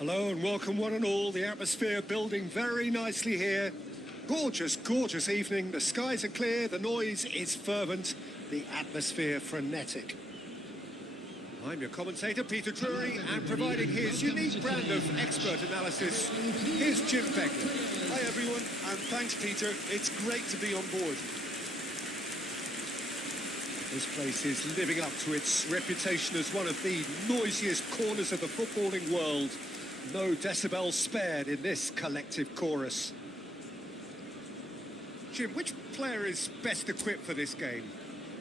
Hello and welcome one and all. The atmosphere building very nicely here. Gorgeous, gorgeous evening. The skies are clear, the noise is fervent, the atmosphere frenetic. I'm your commentator, Peter Drury, and providing his unique brand of expert analysis, here's Jim Beckler. Hi everyone, and thanks Peter. It's great to be on board. This place is living up to its reputation as one of the noisiest corners of the footballing world. No decibels spared in this collective chorus. Jim, which player is best equipped for this game?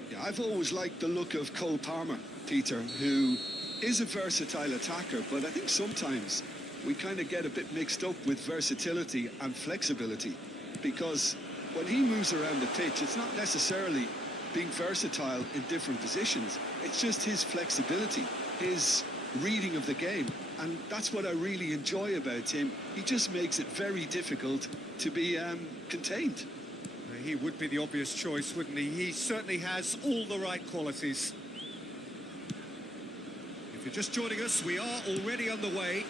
Yeah, I've always liked the look of Cole Palmer, Peter, who is a versatile attacker, but I think sometimes we kind of get a bit mixed up with versatility and flexibility, because when he moves around the pitch, it's not necessarily being versatile in different positions. It's just his flexibility, his reading of the game, and that's what I really enjoy about him. He just makes it very difficult to be contained. He would be the obvious choice, wouldn't he? He certainly has all the right qualities. If you're just joining us, we are already underway.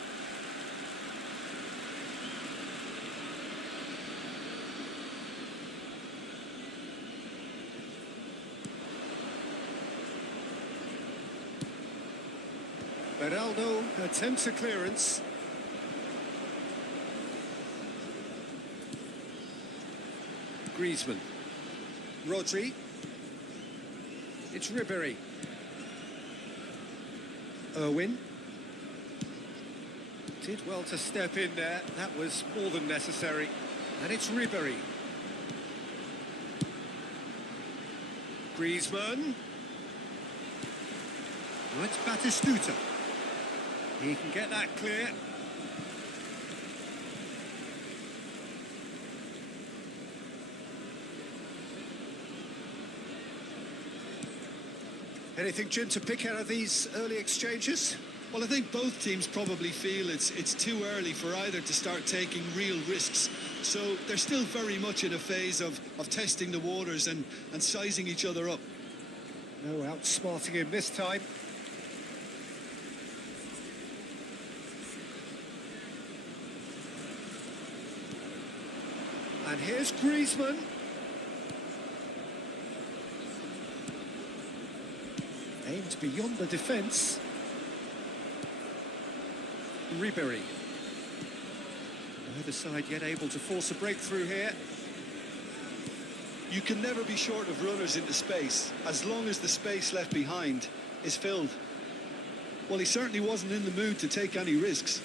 Beraldo attempts a clearance. Griezmann. Rodri. It's Ribéry. Irwin. Did well to step in there. That was more than necessary. And it's Ribery. Griezmann. Now it's Batistuta. He can get that clear. Anything, Jim, to pick out of these early exchanges? Well, I think both teams probably feel it's too early for either to start taking real risks. So they're still very much in a phase of testing the waters and sizing each other up. No outsmarting him this time. And here's Griezmann. Aimed beyond the defence. Ribery. Neither side yet able to force a breakthrough here. You can never be short of runners into space, as long as the space left behind is filled. Well, he certainly wasn't in the mood to take any risks.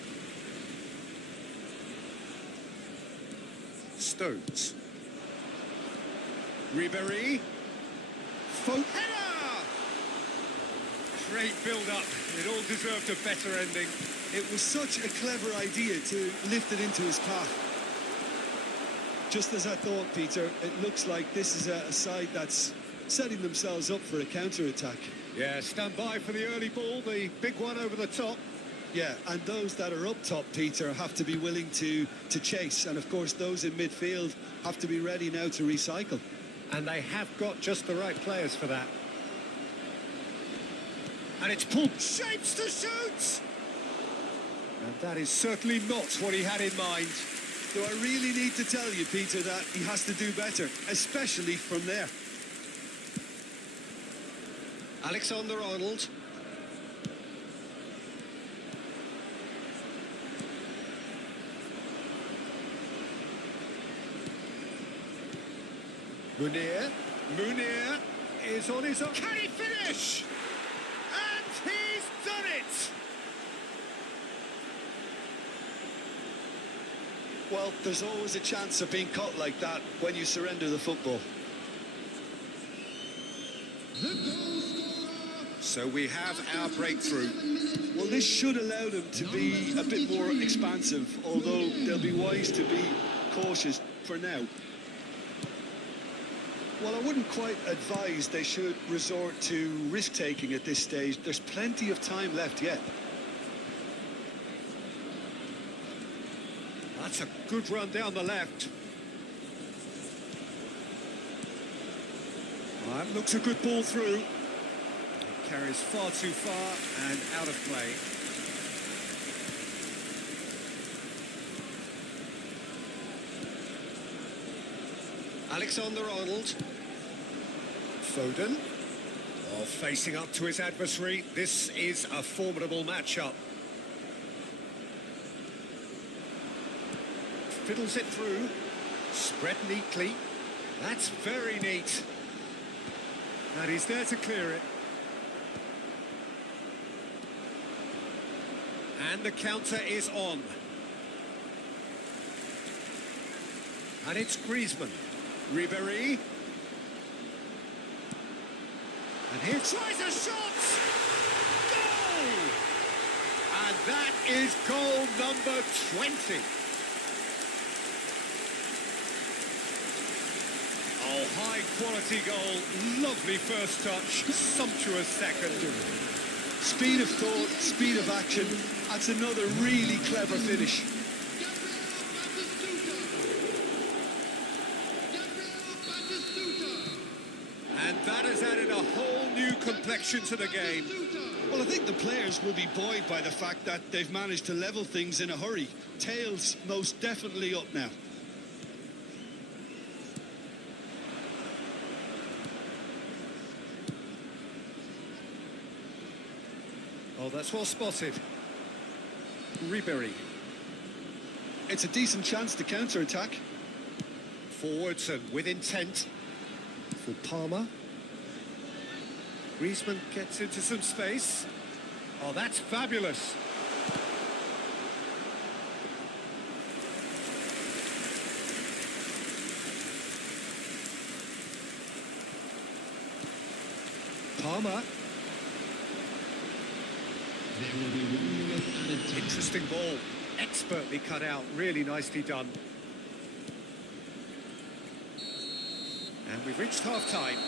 Stones. Ribery. Header! Great build-up. It all deserved a better ending. It was such a clever idea to lift it into his path. Just as I thought, Peter, it looks like this is a side that's setting themselves up for a counter-attack. Yeah, stand by for the early ball, the big one over the top. Yeah, and those that are up top, Peter, have to be willing to chase. And, of course, those in midfield have to be ready now to recycle. And they have got just the right players for that. And it's pulled. Shapes to shoot! And that is certainly not what he had in mind. Do I really need to tell you, Peter, that he has to do better, especially from there? Alexander-Arnold. Munir is on his own. Can he finish? And he's done it! Well, there's always a chance of being caught like that when you surrender the football. So we have our breakthrough. Well, this should allow them to be a bit more expansive, although they'll be wise to be cautious for now. Well, I wouldn't quite advise they should resort to risk-taking at this stage. There's plenty of time left yet. That's a good run down the left. That looks a good ball through. It carries far too far and out of play. Alexander-Arnold. Foden. Oh, facing up to his adversary. This is a formidable matchup. Fiddles it through. Spread neatly. That's very neat. And he's there to clear it. And the counter is on. And it's Griezmann. Ribery. And here tries a shot! Goal! And that is goal number 20. Oh, high-quality goal. Lovely first touch. Sumptuous second. Speed of thought, speed of action. That's another really clever finish. And that has added a whole new complexion to the game. Well, I think the players will be buoyed by the fact that they've managed to level things in a hurry. Tails most definitely up now. Oh, that's well spotted. Ribery. It's a decent chance to counter-attack. Forwards and with intent. For Palmer. Griezmann gets into some space. Oh, that's fabulous. Palmer. There will be 1 minute added time. Interesting ball. Expertly cut out. Really nicely done. And we've reached half-time.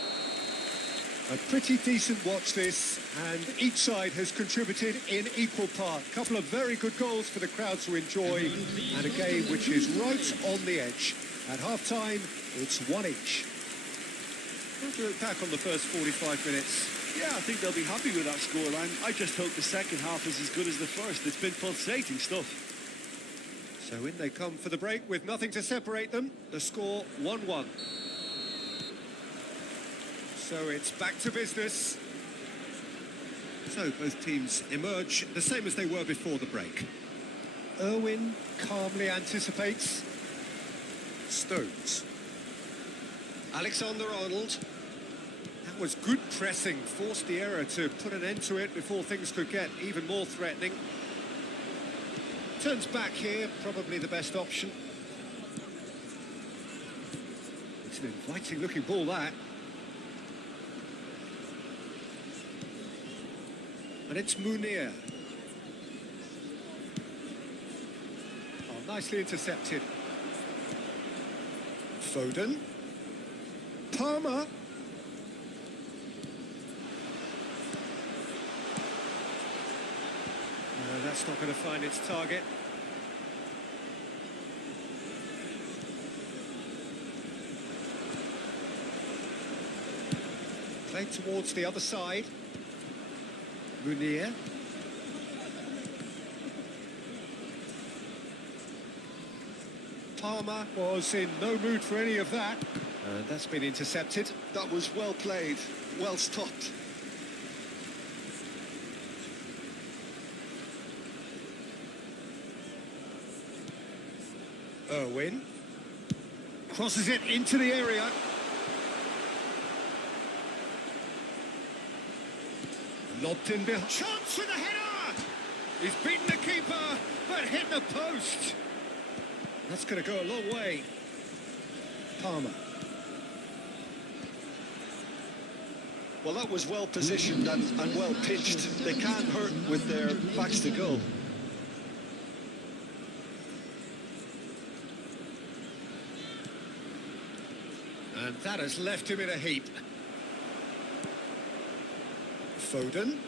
A pretty decent watch this, and each side has contributed in equal part. A couple of very good goals for the crowd to enjoy, and a game which is right on the edge. At half-time, it's 1 each. What do you look back on the first 45 minutes? Yeah, I think they'll be happy with that scoreline. I just hope the second half is as good as the first. It's been pulsating stuff. So in they come for the break with nothing to separate them. The score 1-1. So it's back to business. So both teams emerge the same as they were before the break. Irwin calmly anticipates. Stones. Alexander-Arnold. That was good pressing, forced the error to put an end to it before things could get even more threatening. Turns back here, probably the best option. It's an inviting looking ball, that. And it's Munir. Oh, nicely intercepted. Foden. Palmer. No, that's not going to find its target. Played towards the other side. Munir. Palmer was in no mood for any of that. That's been intercepted. That was well played, well stopped. Irwin. Crosses it into the area. Lobbed in behind. Chance with a header! He's beaten the keeper, but hit the post. That's going to go a long way. Palmer. Well, that was well positioned and well pitched. They can't hurt with their backs to goal. And that has left him in a heap. Foden.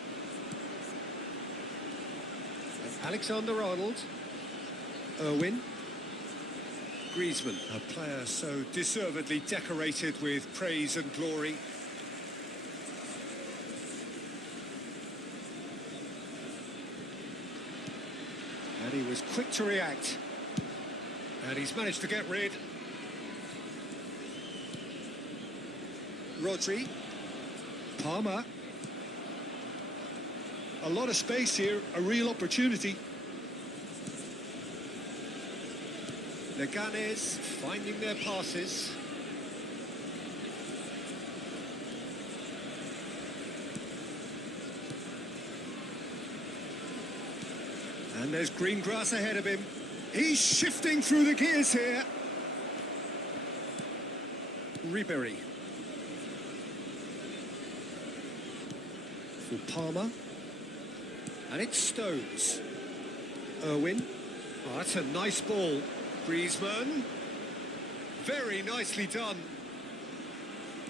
Alexander-Arnold. Irwin. Griezmann, a player so deservedly decorated with praise and glory. And he was quick to react. And he's managed to get rid. Rodri. Palmer. A lot of space here, a real opportunity. Leganes finding their passes. And there's green grass ahead of him. He's shifting through the gears here. Ribery. For Palmer. And it's Stones. Irwin. Oh, that's a nice ball. Griezmann. Very nicely done.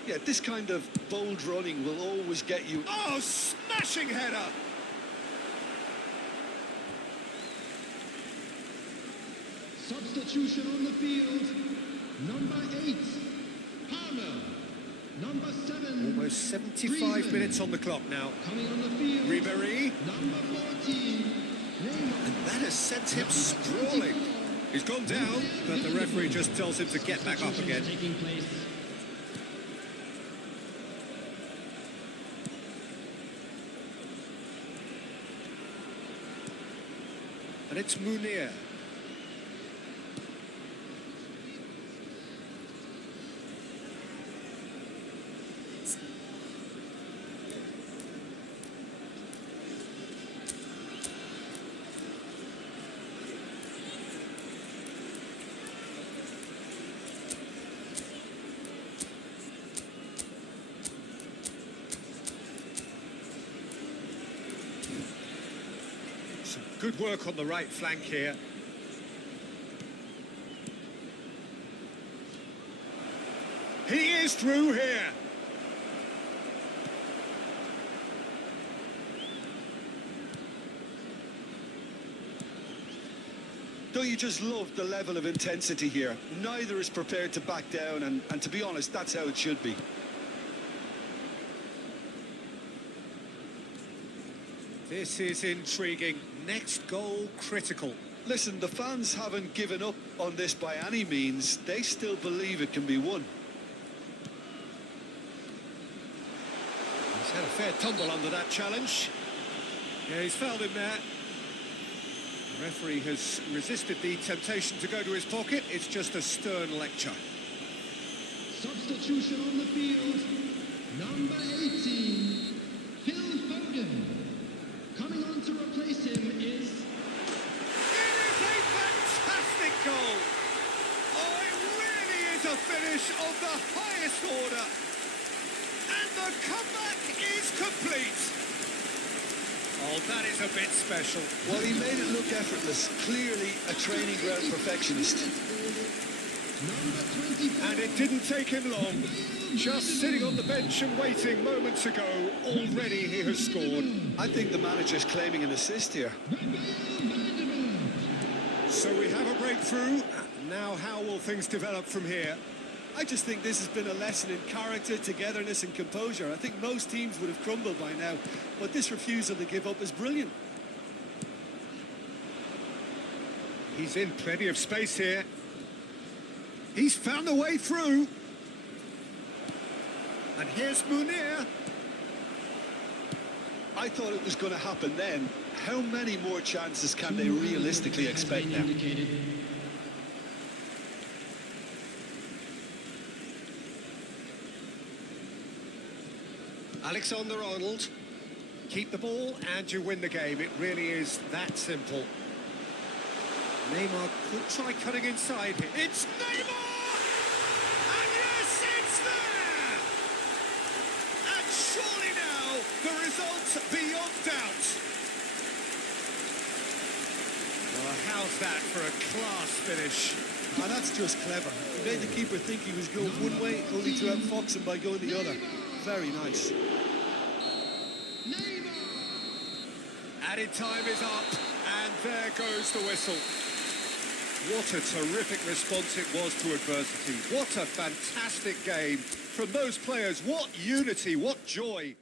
Yeah, this kind of bold running will always get you. Oh, smashing header! Substitution on the field. Number 8, Palmer. Number 7. Almost 75 minutes on the clock now. Coming on the field. Ribery. Number 14. And that has sent him sprawling. He's gone down, but the referee just tells him to get back up again. Taking place. And it's Munir. Good work on the right flank here. He is through here. Don't you just love the level of intensity here? Neither is prepared to back down, and to be honest, that's how it should be. This is intriguing. Next goal critical. Listen, the fans haven't given up on this by any means. They still believe it can be won. He's had a fair tumble under that challenge. Yeah, he's fouled him there. The referee has resisted the temptation to go to his pocket. It's just a stern lecture. Substitution on the field. Number 18, Phil Foden. Coming on to replace him is... It is a fantastic goal! Oh, it really is a finish of the highest order. And the comeback is complete. Oh, that is a bit special. Well, he made it look effortless. Clearly a training ground perfectionist. Number 24. And it didn't take him long. Just sitting on the bench and waiting moments ago, already he has scored. I think the manager's claiming an assist here. So we have a breakthrough. Now how will things develop from here? I just think this has been a lesson in character, togetherness and composure. I think most teams would have crumbled by now, but this refusal to give up is brilliant. He's in plenty of space here. He's found a way through. And here's Munir. I thought it was going to happen then. How many more chances can they realistically expect now? Alexander-Arnold. Keep the ball and you win the game. It really is that simple. Neymar could try cutting inside here. It's Neymar! And yes, it's there! And surely now, the result beyond doubt. Well, how's that for a class finish? And that's just clever. He made the keeper think he was going one way, only to outfox him by going the other. Very nice. Added time is up, and there goes the whistle. What a terrific response it was to adversity. What a fantastic game from those players. What unity, what joy.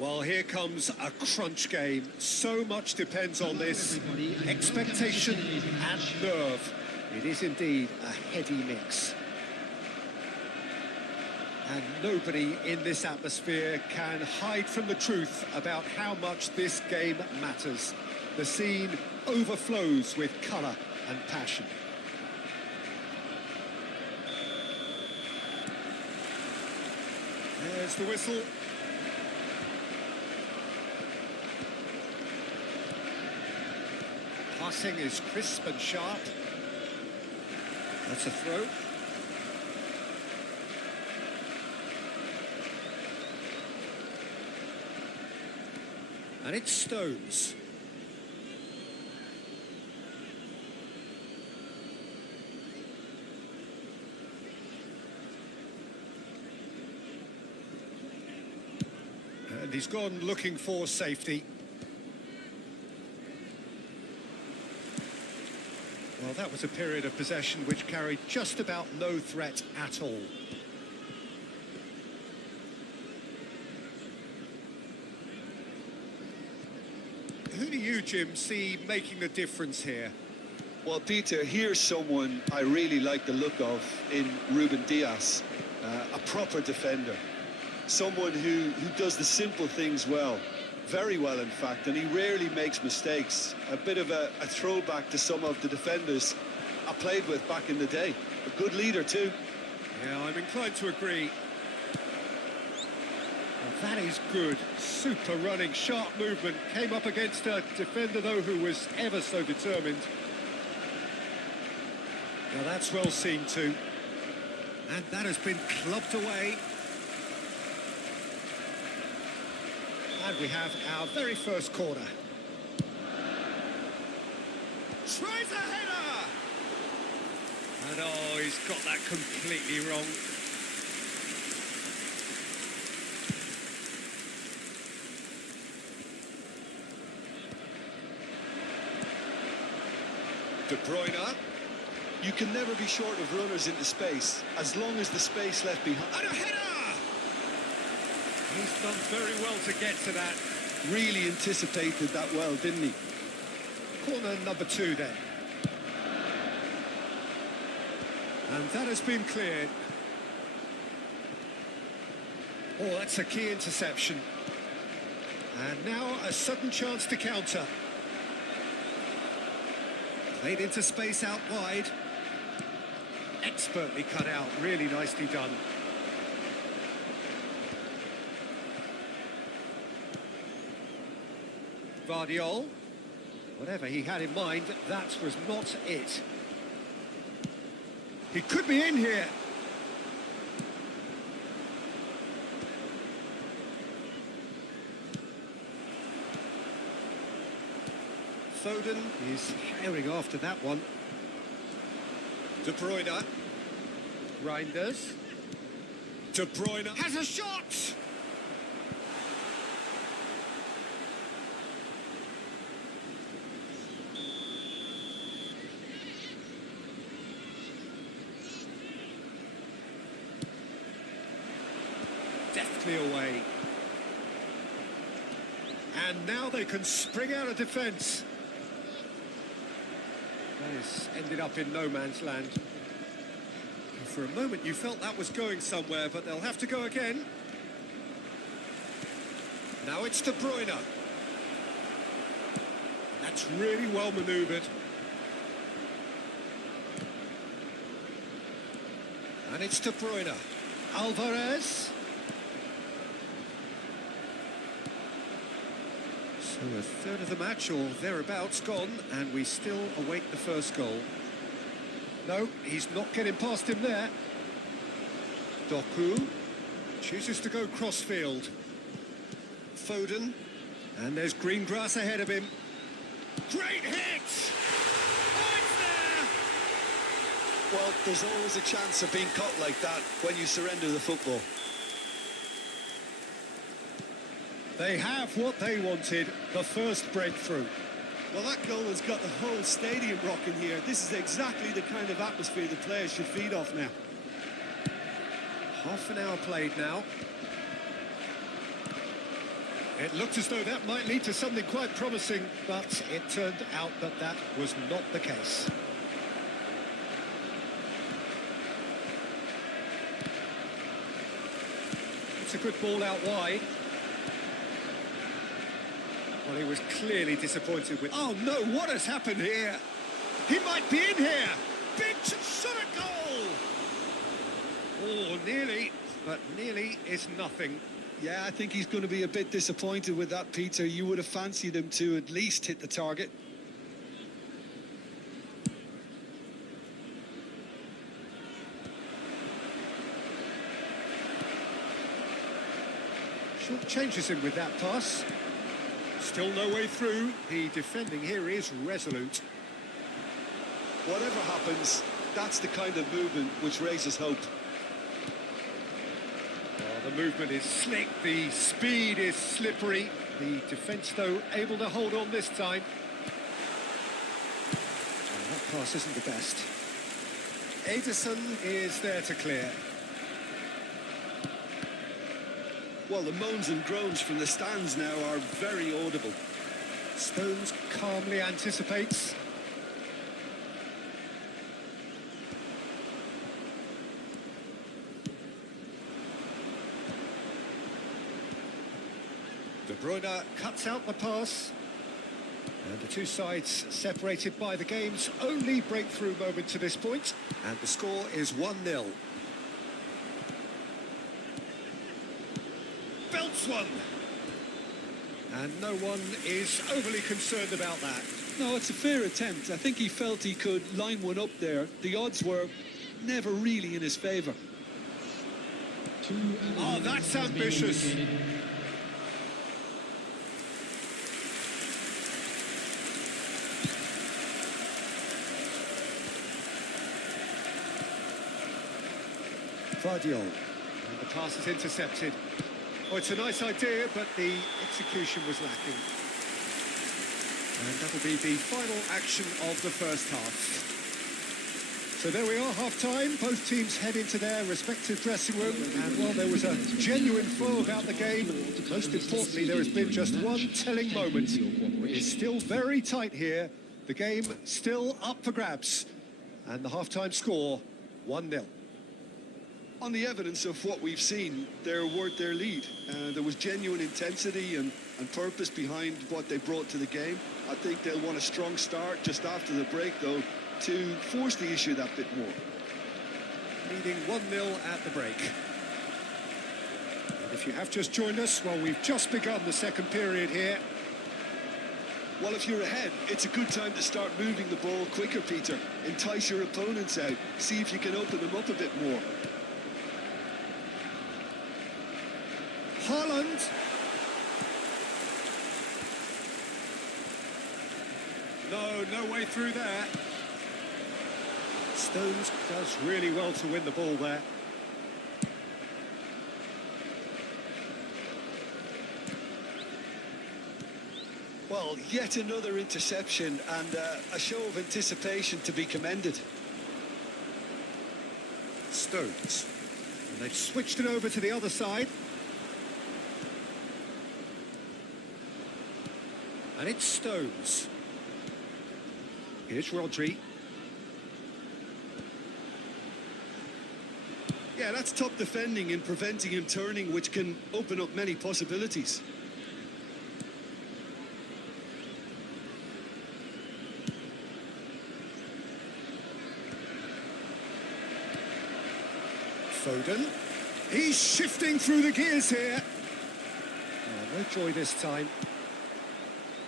Well, here comes a crunch game. So much depends on this. Expectation and nerve. It is indeed a heady mix. And nobody in this atmosphere can hide from the truth about how much this game matters. The scene overflows with colour and passion. There's the whistle. Passing is crisp and sharp. That's a throw. And it's Stones. And he's gone looking for safety. Well, that was a period of possession which carried just about no threat at all. Who do you, Jim, see making the difference here? Well, Peter, here's someone I really like the look of in Ruben Dias, a proper defender. Someone who does the simple things well, very well in fact, and he rarely makes mistakes. A bit of a throwback to some of the defenders I played with back in the day. A good leader too. Yeah, I'm inclined to agree. Well, that is good. Super running, sharp movement. Came up against a defender, though, who was ever so determined. Now that's well seen too. And that has been clubbed away. And we have our very first corner. Tries a header! And oh, he's got that completely wrong. De Bruyne. You can never be short of runners into space, as long as the space left behind. And a header! He's done very well to get to that. Really anticipated that well, didn't he? Corner number 2 then. And that has been cleared. Oh, that's a key interception. And now a sudden chance to counter. Played into space out wide. Expertly cut out, really nicely done. Vardiol. Whatever he had in mind, that was not it. He could be in here. Foden is herring after that one. De Bruyne. Reinders. De Bruyne has a shot! Deftly away. And now they can spring out of defence. This ended up in no man's land. And for a moment you felt that was going somewhere, but they'll have to go again. Now it's De Bruyne. That's really well manoeuvred. And it's De Bruyne. Alvarez. So a third of the match or thereabouts gone, and we still await the first goal. No, he's not getting past him there. Doku chooses to go crossfield. Foden, and there's green grass ahead of him. Great hit! Oh, it's there! Well, there's always a chance of being caught like that when you surrender the football. They have what they wanted, the first breakthrough. Well, that goal has got the whole stadium rocking here. This is exactly the kind of atmosphere the players should feed off now. Half an hour played now. It looked as though that might lead to something quite promising, but it turned out that that was not the case. It's a good ball out wide. Well, he was clearly disappointed with... Oh, no, what has happened here? He might be in here. Big shot at goal. Oh, nearly, but nearly is nothing. Yeah, I think he's going to be a bit disappointed with that, Peter. You would have fancied him to at least hit the target. Short changes him with that pass. Still no way through. The defending here is resolute. Whatever happens, that's the kind of movement which raises hope. The movement is slick, the speed is slippery. The defence, though, able to hold on this time. And that pass isn't the best. Ederson is there to clear. Well, the moans and groans from the stands now are very audible. Stones calmly anticipates. De Bruyne cuts out the pass. And the two sides separated by the game's only breakthrough moment to this point. And the score is 1-0. Belts one. And no one is overly concerned about that. No, it's a fair attempt. I think he felt he could line one up there. The odds were never really in his favour. Oh, that's ambitious. Vardiol. And the pass is intercepted. Oh, it's a nice idea, but the execution was lacking. And that'll be the final action of the first half. So there we are, half-time. Both teams head into their respective dressing room. And while there was a genuine flow about the game, most importantly, there has been just one telling moment. It's still very tight here. The game still up for grabs. And the half-time score, 1-0. On the evidence of what we've seen, they're worth their lead. There was genuine intensity and purpose behind what they brought to the game. I think they'll want a strong start just after the break, though, to force the issue that bit more. Leading 1-0 at the break. And if you have just joined us, well, we've just begun the second period here. Well, if you're ahead, it's a good time to start moving the ball quicker, Peter. Entice your opponents out. See if you can open them up a bit more. Haaland. No way through there. Stones does really well to win the ball there. Well, yet another interception and a show of anticipation to be commended. Stones. And they've switched it over to the other side. And it's Stones. Here's Rodri. Yeah, that's top defending and preventing him turning, which can open up many possibilities. Foden. He's shifting through the gears here. Oh, no joy this time.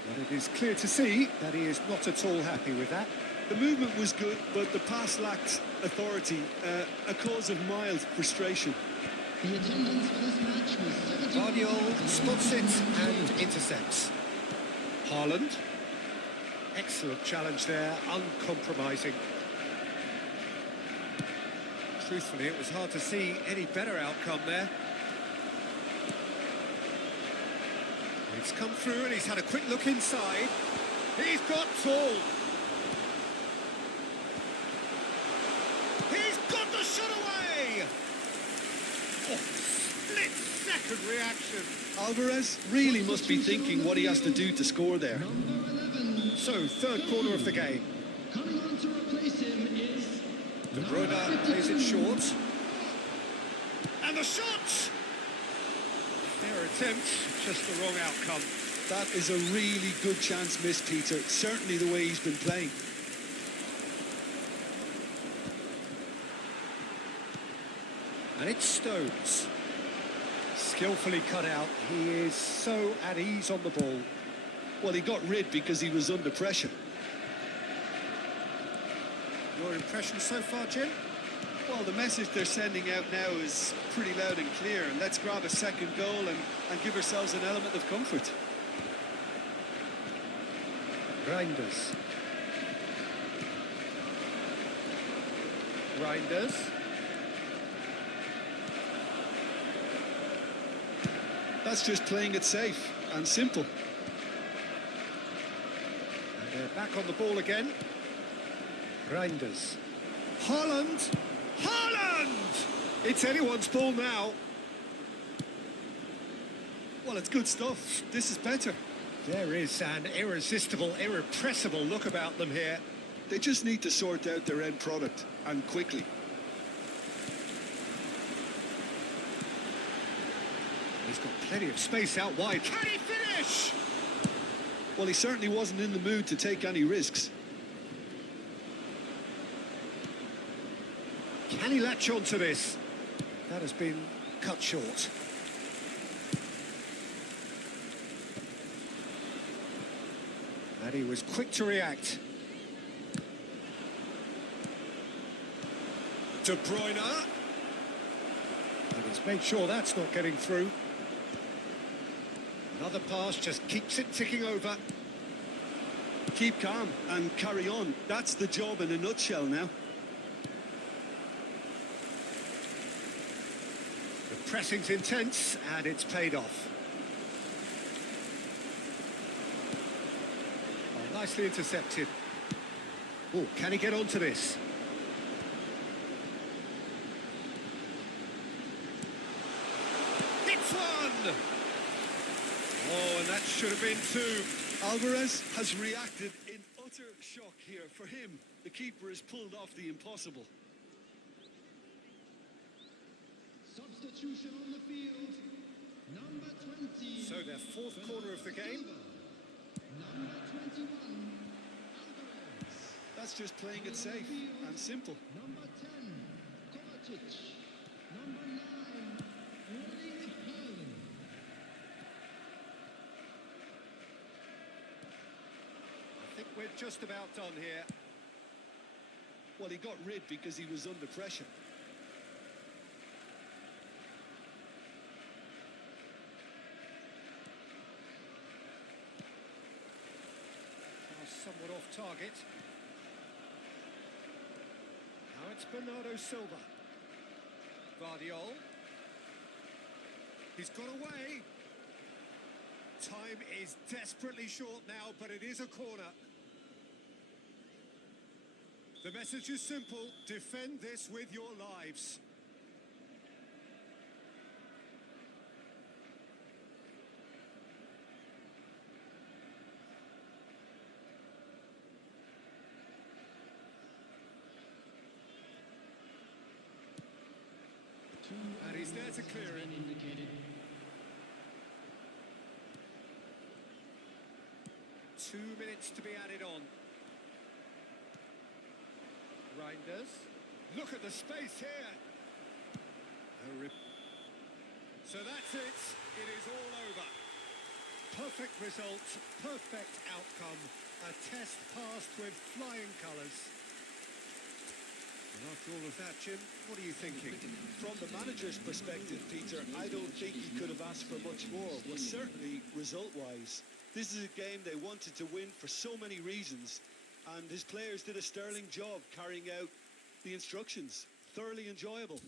But it is clear to see that he is not at all happy with that. The movement was good, but the pass lacked authority, a cause of mild frustration. The attendance for this match was 70. Vardiol spots it and intercepts. Haaland. Excellent challenge there, uncompromising. Truthfully, it was hard to see any better outcome there. He's come through and he's had a quick look inside. He's got tall. He's got the shot away! Oh, split instant reaction. Alvarez really must be thinking what he has to do to score there. Number 11. So, third corner of the game. Coming on to replace him is De number Bruyne plays it 52. short. And the shot! Fair attempt, just the wrong outcome. That is a really good chance missed, Peter. Certainly the way he's been playing. And it's Stones. Skillfully cut out. He is so at ease on the ball. Well, he got rid because he was under pressure. Your impression so far, Jim? Well, the message they're sending out now is pretty loud and clear. Let's grab a second goal and give ourselves an element of comfort. Reinders. Reinders. That's just playing it safe and simple. And they're back on the ball again. Reinders. Holland! Holland! It's anyone's ball now. Well, it's good stuff. This is better. There is an irresistible, irrepressible look about them here. They just need to sort out their end product, and quickly. He's got plenty of space out wide. Can he finish? Well, he certainly wasn't in the mood to take any risks. Can he latch on to this? That has been cut short. And he was quick to react. De Bruyne. And he's made sure that's not getting through. Another pass just keeps it ticking over. Keep calm and carry on. That's the job in a nutshell now. The pressing's intense and it's paid off. Oh, nicely intercepted. Oh, can he get onto this? It's one! Oh, and that should have been two. Alvarez has reacted in utter shock here. For him, the keeper has pulled off the impossible. Substitution on the field. Number 20. So their fourth corner of the game. Number 21. Alvarez. That's just playing it safe and simple. Number 10. Kovacic. Number 9. Erling Haaland. I think we're just about done here. Well, he got rid because he was under pressure. Somewhat off target. Now it's Bernardo Silva. Guardiol. He's got away. Time is desperately short now, but it is a corner. The message is simple. Defend this with your lives. And he's there to clear it. Indicated. 2 minutes to be added on. Reinders. Look at the space here. So that's it. It is all over. Perfect result, perfect outcome. A test passed with flying colours. And after all of that, Jim, what are you thinking? From the manager's perspective, Peter, I don't think he could have asked for much more. Well, certainly result-wise. This is a game they wanted to win for so many reasons, and his players did a sterling job carrying out the instructions. Thoroughly enjoyable.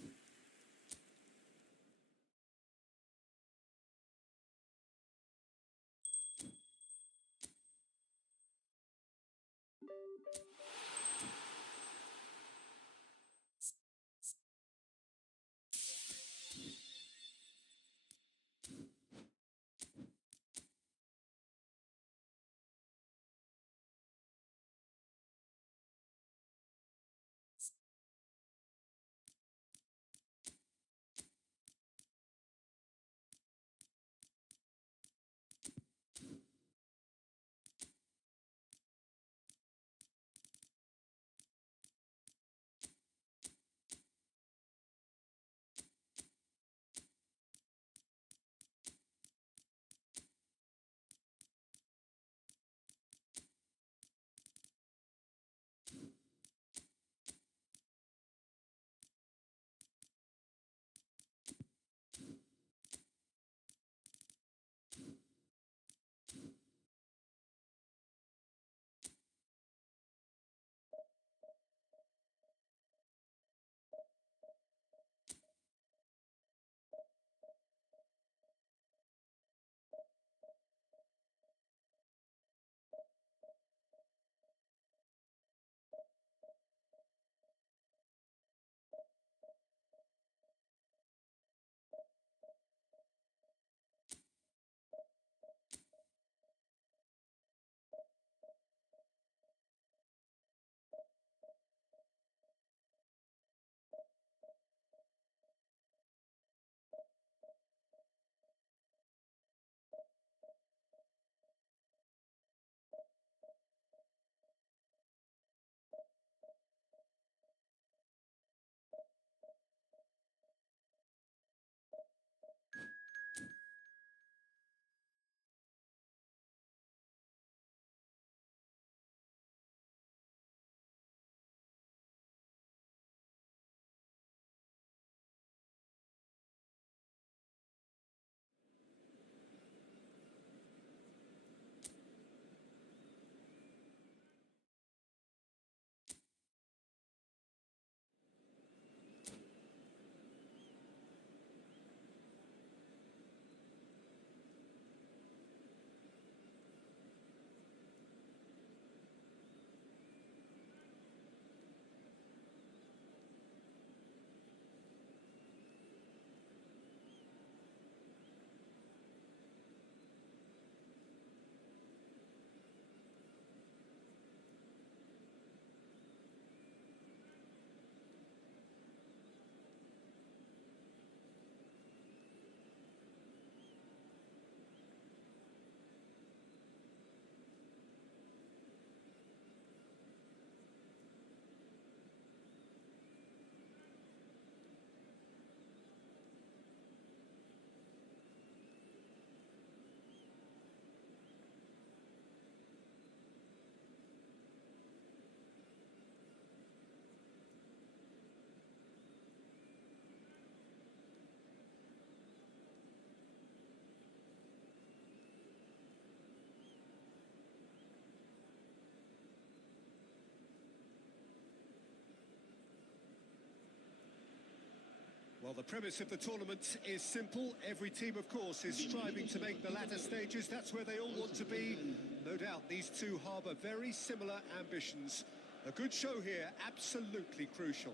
Well, the premise of the tournament is simple. Every team, of course, is striving to make the latter stages. That's where they all want to be. No doubt, these two harbour very similar ambitions. A good show here, absolutely crucial.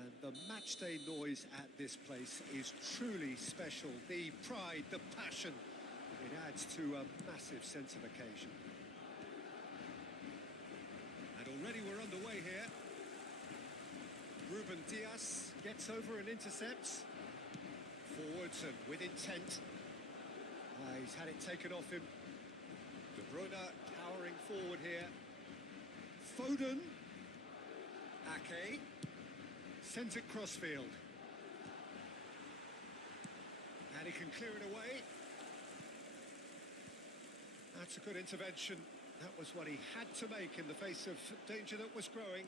And the matchday noise at this place is truly special. The pride, the passion, it adds to a massive sense of occasion. And already we're underway here. Ruben Dias gets over and intercepts. Forwards and with intent. He's had it taken off him. De Bruyne powering forward here. Foden. Ake. Sends it crossfield. And he can clear it away. That's a good intervention. That was what he had to make in the face of danger that was growing.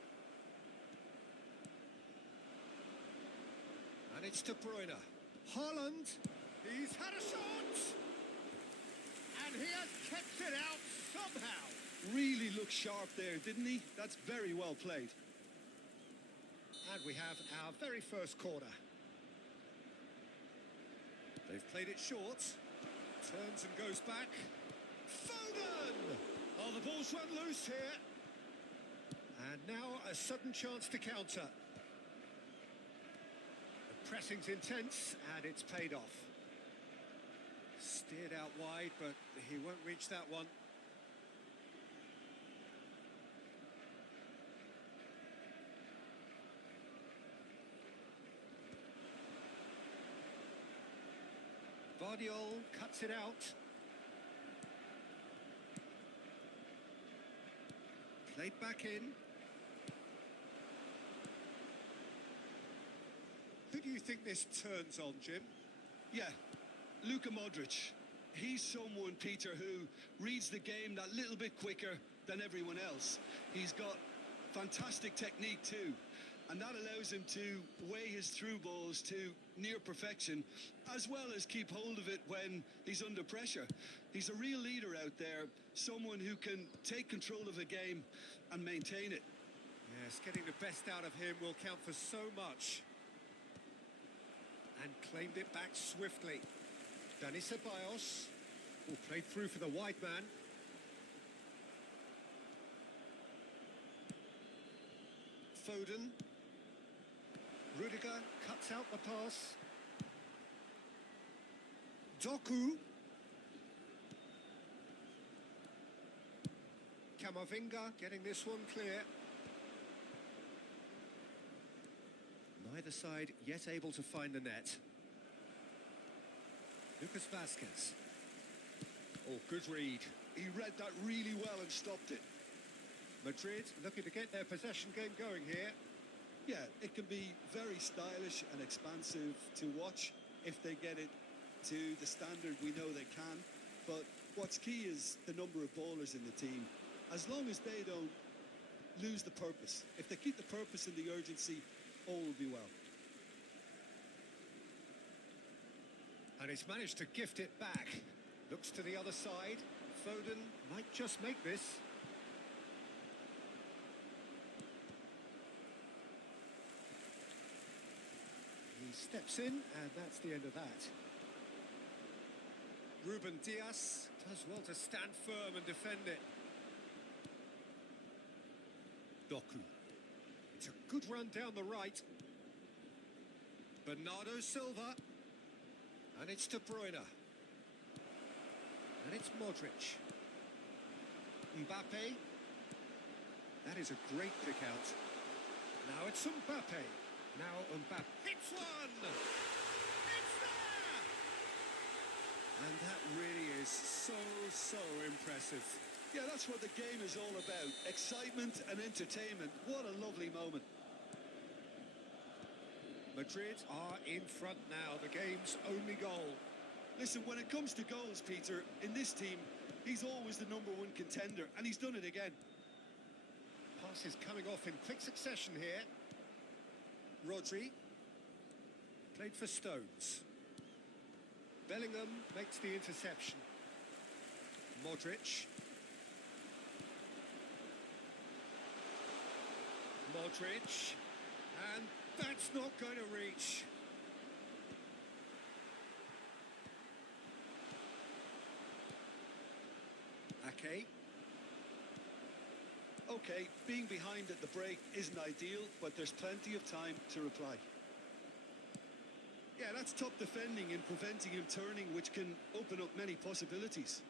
And it's De Bruyne. Haaland. He's had a shot. And he has kept it out somehow. Really looked sharp there, didn't he? That's very well played. And we have our very first corner. They've played it short. Turns and goes back. Foden! Oh, the ball's run loose here. And now a sudden chance to counter. The pressing's intense, and it's paid off. Steered out wide, but he won't reach that one. Vardiol cuts it out. Played back in. Who do you think this turns on, Jim? Yeah, Luka Modric. He's someone, Peter, who reads the game that little bit quicker than everyone else. He's got fantastic technique too, and that allows him to weigh his through balls to near perfection, as well as keep hold of it when he's under pressure. He's a real leader out there, someone who can take control of a game and maintain it. Yes, getting the best out of him will count for so much. And claimed it back swiftly. Dani Ceballos, who played through for the wide man. Foden. Rudiger cuts out the pass. Doku. Camavinga getting this one clear. Neither side yet able to find the net. Lucas Vazquez. Oh, good read. He read that really well and stopped it. Madrid looking to get their possession game going here. Yeah, it can be very stylish and expansive to watch if they get it to the standard we know they can. But what's key is the number of ballers in the team. As long as they don't lose the purpose, if they keep the purpose and the urgency, all will be well. And he's managed to gift it back. Looks to the other side. Foden might just make this. He steps in, and that's the end of that. Ruben Dias does well to stand firm and defend it. Doku. It's a good run down the right. Bernardo Silva. And it's De Bruyne. And it's Modric. Mbappe. That is a great pick out. Now it's Mbappe. Now Mbappe hits one! It's there! And that really is so impressive. Yeah, that's what the game is all about. Excitement and entertainment. What a lovely moment. Madrid are in front now, the game's only goal. Listen, when it comes to goals, Peter, in this team, he's always the #1 contender, and he's done it again. Passes coming off in quick succession here. Rodri. Played for Stones. Bellingham makes the interception. Modric. Modric. And That's not going to reach. Ake. Okay, being behind at the break isn't ideal, but there's plenty of time to reply. Yeah, that's top defending and preventing him turning, which can open up many possibilities.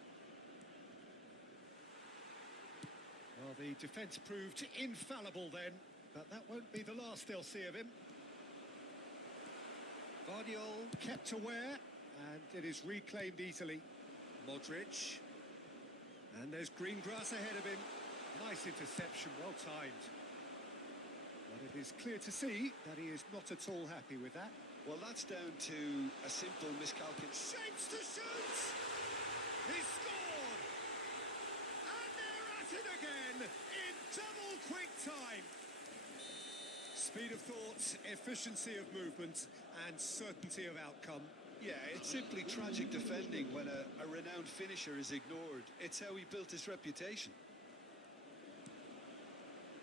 Well, the defence proved infallible then, but that won't be the last they'll see of him. Wiil kept aware, and it is reclaimed easily. Modric. And there's green grass ahead of him. Nice interception, well timed. But it is clear to see that he is not at all happy with that. Well, that's down to a simple miscalculation. Shapes to shoot! He scored! And they're at it again in double quick time. Speed of thought, efficiency of movement, and certainty of outcome. Yeah, it's simply tragic defending when a renowned finisher is ignored. It's how he built his reputation.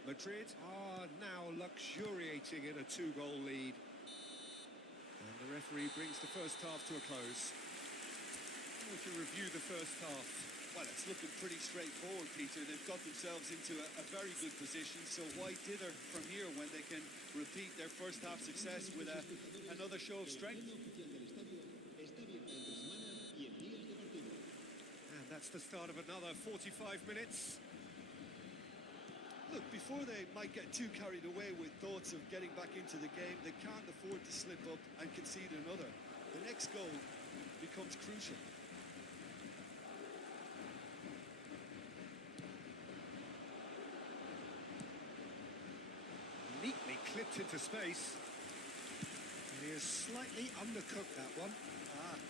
Madrid are now luxuriating in a 2-goal lead. And the referee brings the first half to a close. We can review the first half. Well, it's looking pretty straightforward, Peter. They've got themselves into a very good position, so why dither from here when they can repeat their first half success with another show of strength? And that's the start of another 45 minutes. Look, before they might get too carried away with thoughts of getting back into the game, they can't afford to slip up and concede another. The next goal becomes crucial. Neatly clipped into space. And he has slightly undercooked that one.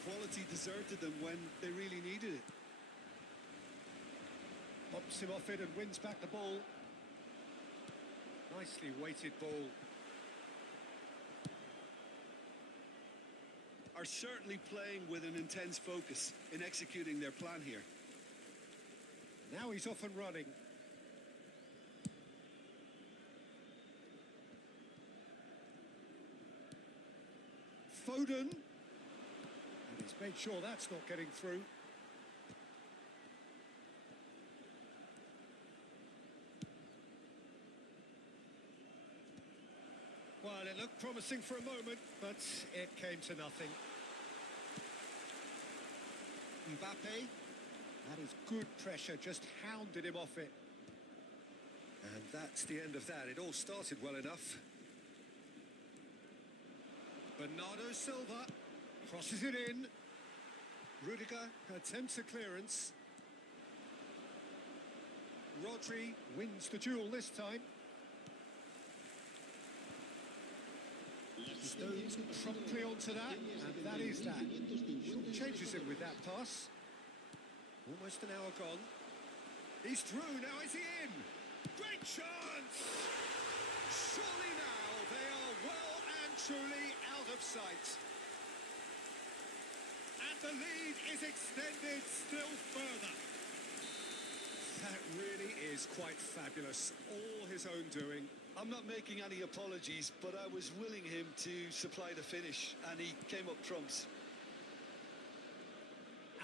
Quality deserted them when they really needed it. Pops him off it and wins back the ball. Nicely weighted ball. Are certainly playing with an intense focus in executing their plan here. Now he's off and running. Foden. And he's made sure that's not getting through. Well, it looked promising for a moment, but it came to nothing. Mbappe. That is good pressure, just hounded him off it. And that's the end of that. It all started well enough. Bernardo Silva crosses it in. Rudiger attempts a clearance. Rodri wins the duel this time. Stones promptly onto that, and that is that. Changes him with that pass. Almost an hour gone. He's through, now is he in? Great chance! Surely now they are well and truly out of sight. And the lead is extended still further. That really is quite fabulous. All his own doing. I'm not making any apologies, but I was willing him to supply the finish, and he came up trumps.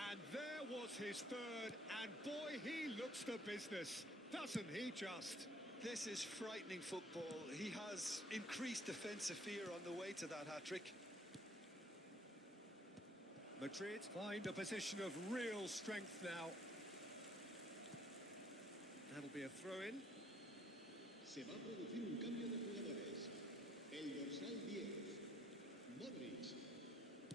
And there was his third, and boy, he looks the business, doesn't he just? This is frightening football. He has increased defensive fear on the way to that hat-trick. Madrid find a position of real strength now. That'll be a throw-in. Se va a producir un cambio de jugadores. El dorsal 10, Modric,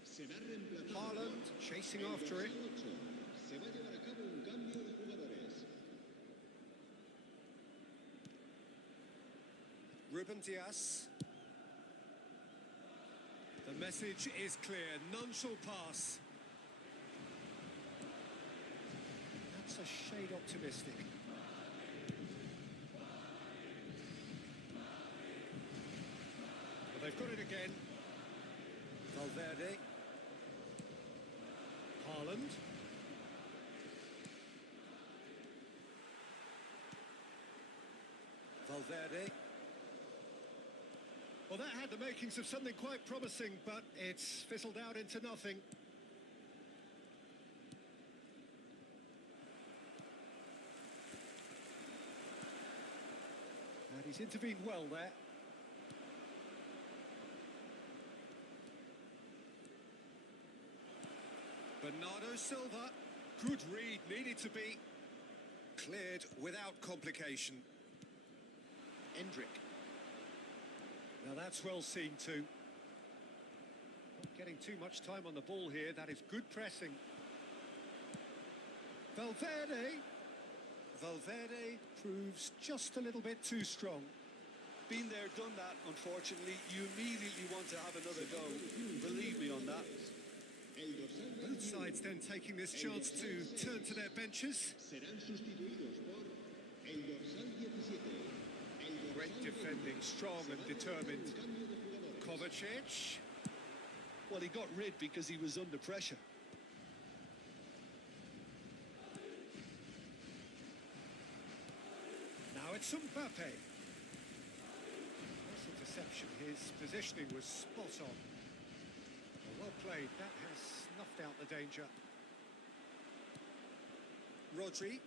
será reemplazado Haaland por chasing el after it. dorsal 8. Se va a llevar a cabo un cambio de jugadores. Ruben Dias. The message is clear, none shall pass. That's a shade optimistic. Well, they've got it again. Valverde. Haaland. Valverde. Well, that had the makings of something quite promising, but it's fizzled out into nothing. And he's intervened well there. Bernardo Silva. Good read, needed to be cleared without complication. Endrick. Now that's well seen too. Not getting too much time on the ball here. That is good pressing. Valverde. Valverde proves just a little bit too strong. Been there, done that, unfortunately. You immediately want to have another go. Believe me on that. Both sides then taking this chance to turn to their benches. Serán sustituidos por el dorsal 17. Great defending, strong and determined. Kovacic. Well, he got rid because he was under pressure. Now it's Mbappe. Nice interception. His positioning was spot on. Well played. That has snuffed out the danger. Rodri.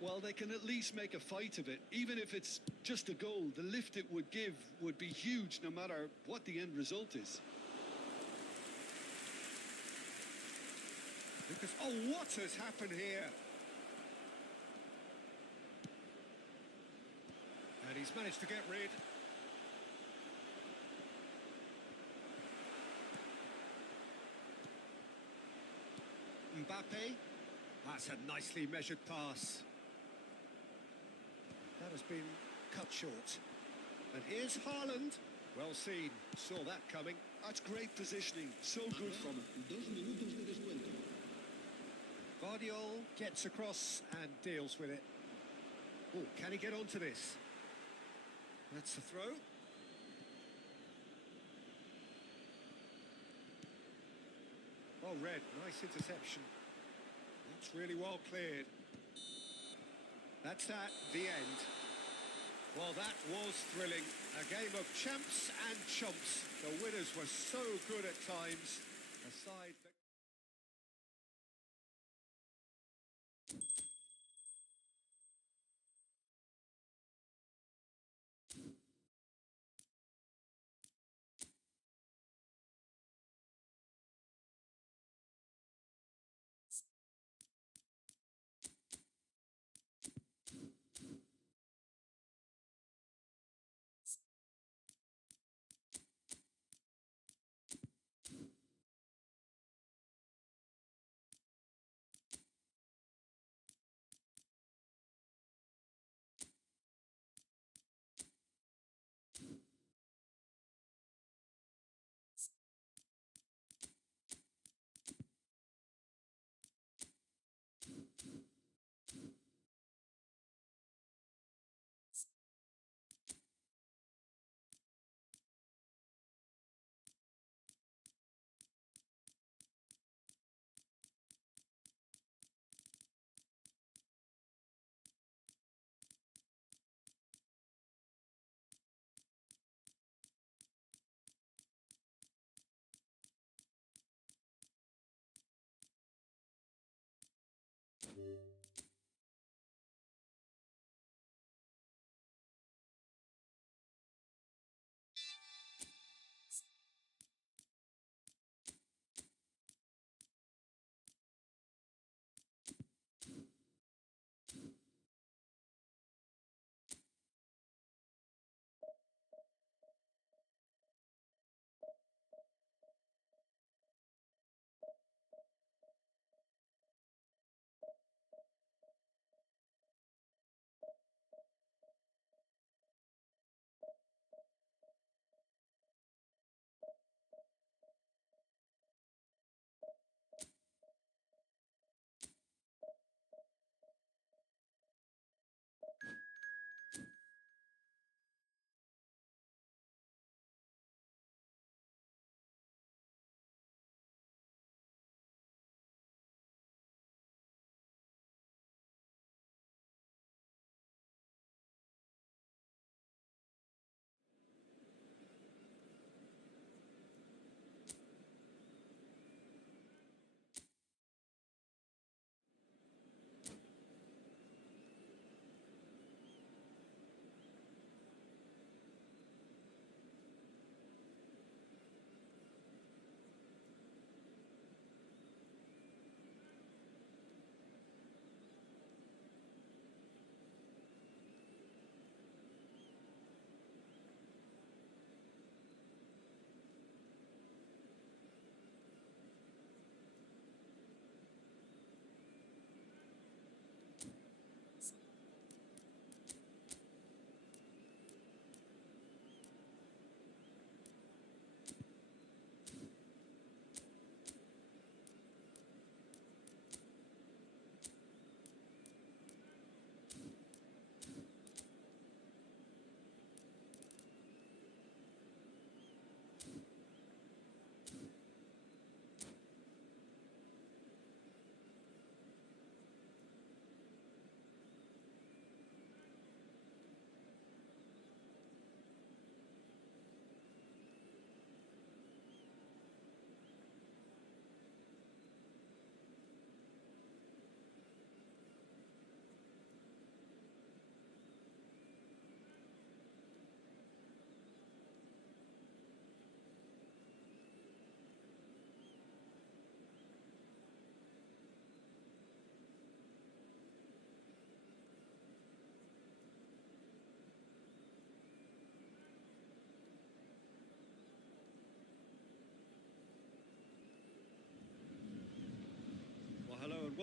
Well, they can at least make a fight of it. Even if it's just a goal, the lift it would give would be huge no matter what the end result is. Because, oh, what has happened here? And he's managed to get rid. Mbappe. That's a nicely measured pass. That has been cut short. And here's Haaland. Well seen. Saw that coming. That's great positioning. So good from him. 2 minutos de descuento. Guardiola gets across and deals with it. Oh, can he get onto this? That's the throw. Well read, nice interception. That's really well cleared. That's that, the end. Well, that was thrilling. A game of champs and chumps. The winners were so good at times. A side that...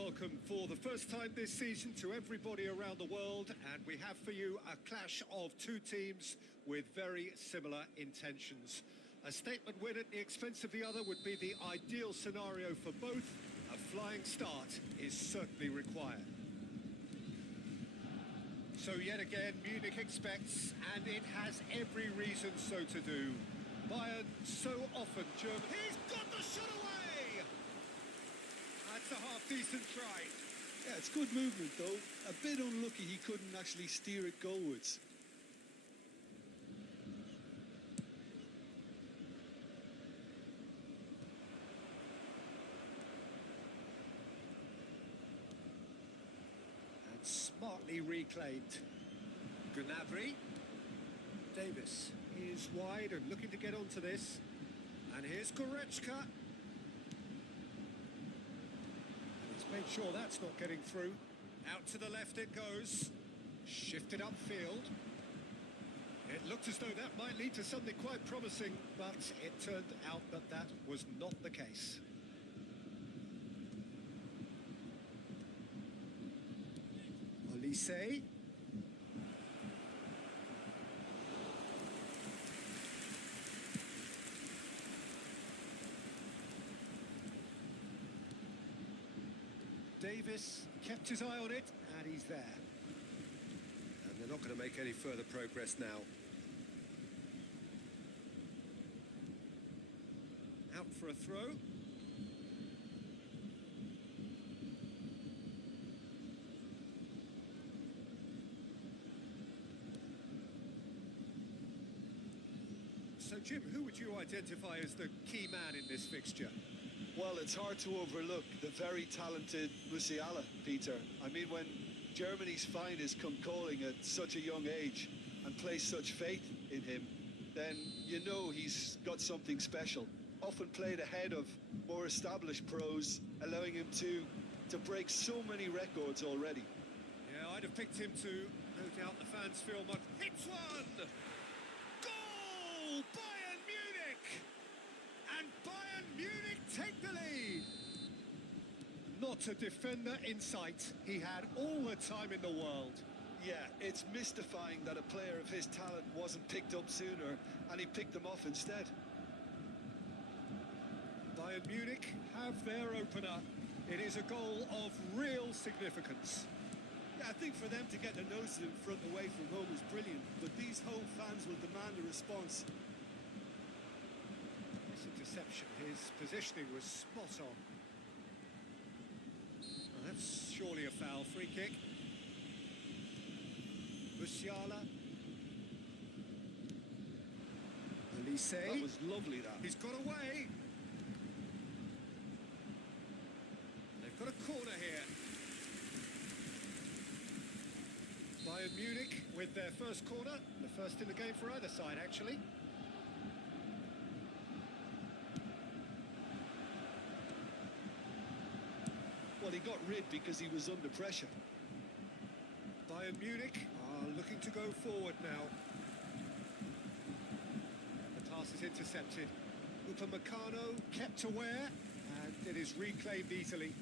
welcome for the first time this season to everybody around the world, and we have for you a clash of two teams with very similar intentions. A statement win at the expense of the other would be the ideal scenario for both. A flying start is certainly required. So yet again, Munich expects, and it has every reason so to do. Bayern so often German. He's got the shot away! That's a half-decent try. Yeah, it's good movement, though. A bit unlucky he couldn't actually steer it goalwards. And smartly reclaimed. Gnabry. Davis is wide and looking to get onto this. And here's Goretzka. He's made sure that's not getting through. Out to the left it goes. Shifted upfield. It looked as though that might lead to something quite promising, but it turned out that that was not the case. Olise. Davis kept his eye on it, and he's there. And they're not going to make any further progress now. Out for a throw. So, Jim, who would you identify as the key man in this fixture? Well, it's hard to overlook the very talented Musiala, Peter. I mean, when Germany's finest come calling at such a young age and place such faith in him, then you know he's got something special. Often played ahead of more established pros, allowing him to break so many records already. Yeah, I'd have picked him too. No doubt the fans feel much. Hits one! Goal! Bayern Munich! And Bayern Munich take the lead. Not a defender in sight. He had all the time in the world. Yeah, it's mystifying that a player of his talent wasn't picked up sooner and he picked them off instead. Bayern Munich have their opener. It is a goal of real significance. Yeah, I think for them to get their noses in front away from home was brilliant, but these home fans will demand a response. This interception, his positioning was spot on. Well, that's surely a foul. Free kick. Musiala. Olise. That was lovely, that. He's got away. They've got a corner here. Bayern Munich with their first corner. The first in the game for either side, actually. Well, he got rid because he was under pressure. Bayern Munich are looking to go forward now. The pass is intercepted. Upamecano kept aware, and it is reclaimed easily.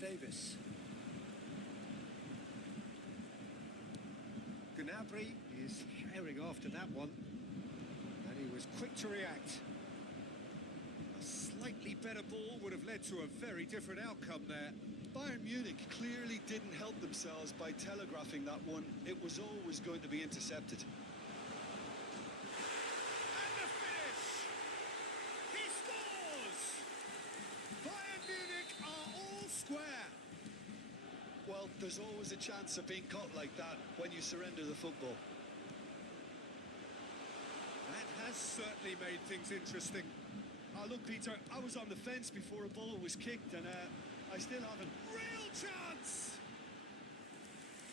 Davis. Gnabry is herring after that one, and he was quick to react. A slightly better ball would have led to a very different outcome there. Bayern Munich clearly didn't help themselves by telegraphing that one. It was always going to be intercepted. And the finish! He scores! Bayern Munich are all square. Well, there's always a chance of being caught like that when you surrender the football. That has certainly made things interesting. Look, Peter, I was on the fence before a ball was kicked, and I still haven't. Real chance!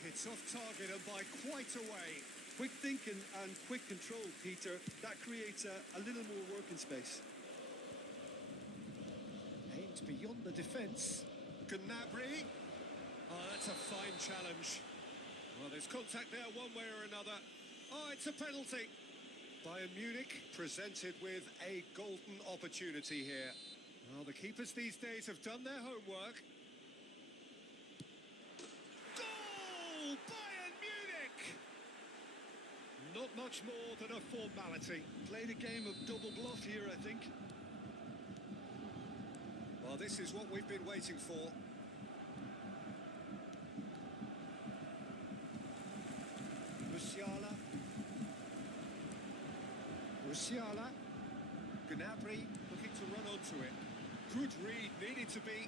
It's off target and by quite a way. Quick thinking and quick control, Peter. That creates a little more working space. Aimed beyond the defence. Gnabry. Oh, that's a fine challenge. Well, there's contact there one way or another. Oh, it's a penalty. Bayern Munich presented with a golden opportunity here. Well, the keepers these days have done their homework. goal, Bayern Munich! Not much more than a formality. Played a game of double bluff here, I think. Well, this is what we've been waiting for. Musiala. Musiala. Gnabry looking to run onto it. Good read, needed to be.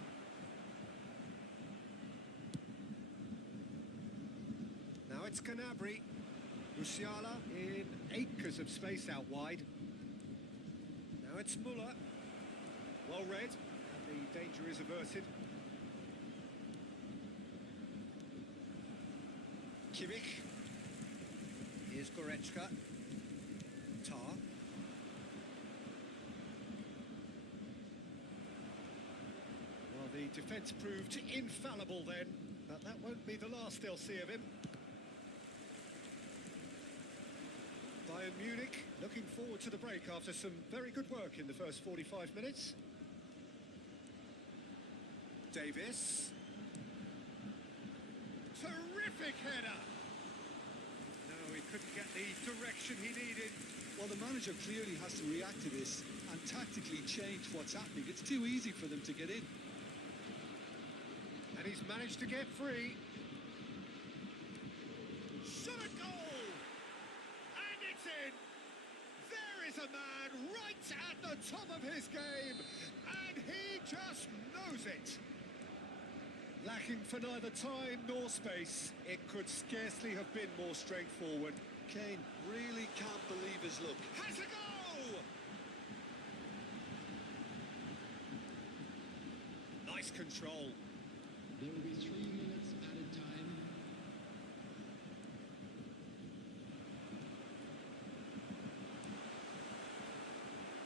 Now it's Gnabry. Musiala in acres of space out wide. Now it's Müller. Well read, and the danger is averted. Kimmich. Here's Goretzka. Tar. Well, the defence proved infallible then, but that won't be the last they'll see of him. Bayern Munich looking forward to the break after some very good work in the first 45 minutes. Davis. Terrific header! No, he couldn't get the direction he needed. Well, the manager clearly has to react to this and tactically change what's happening. It's too easy for them to get in. And he's managed to get free. Shot a goal! And it's in! There is a man right at the top of his game, and he just knows it. Lacking for neither time nor space, it could scarcely have been more straightforward. Kane really can't believe his luck. Has a go! Nice control. There will be 3 minutes added time.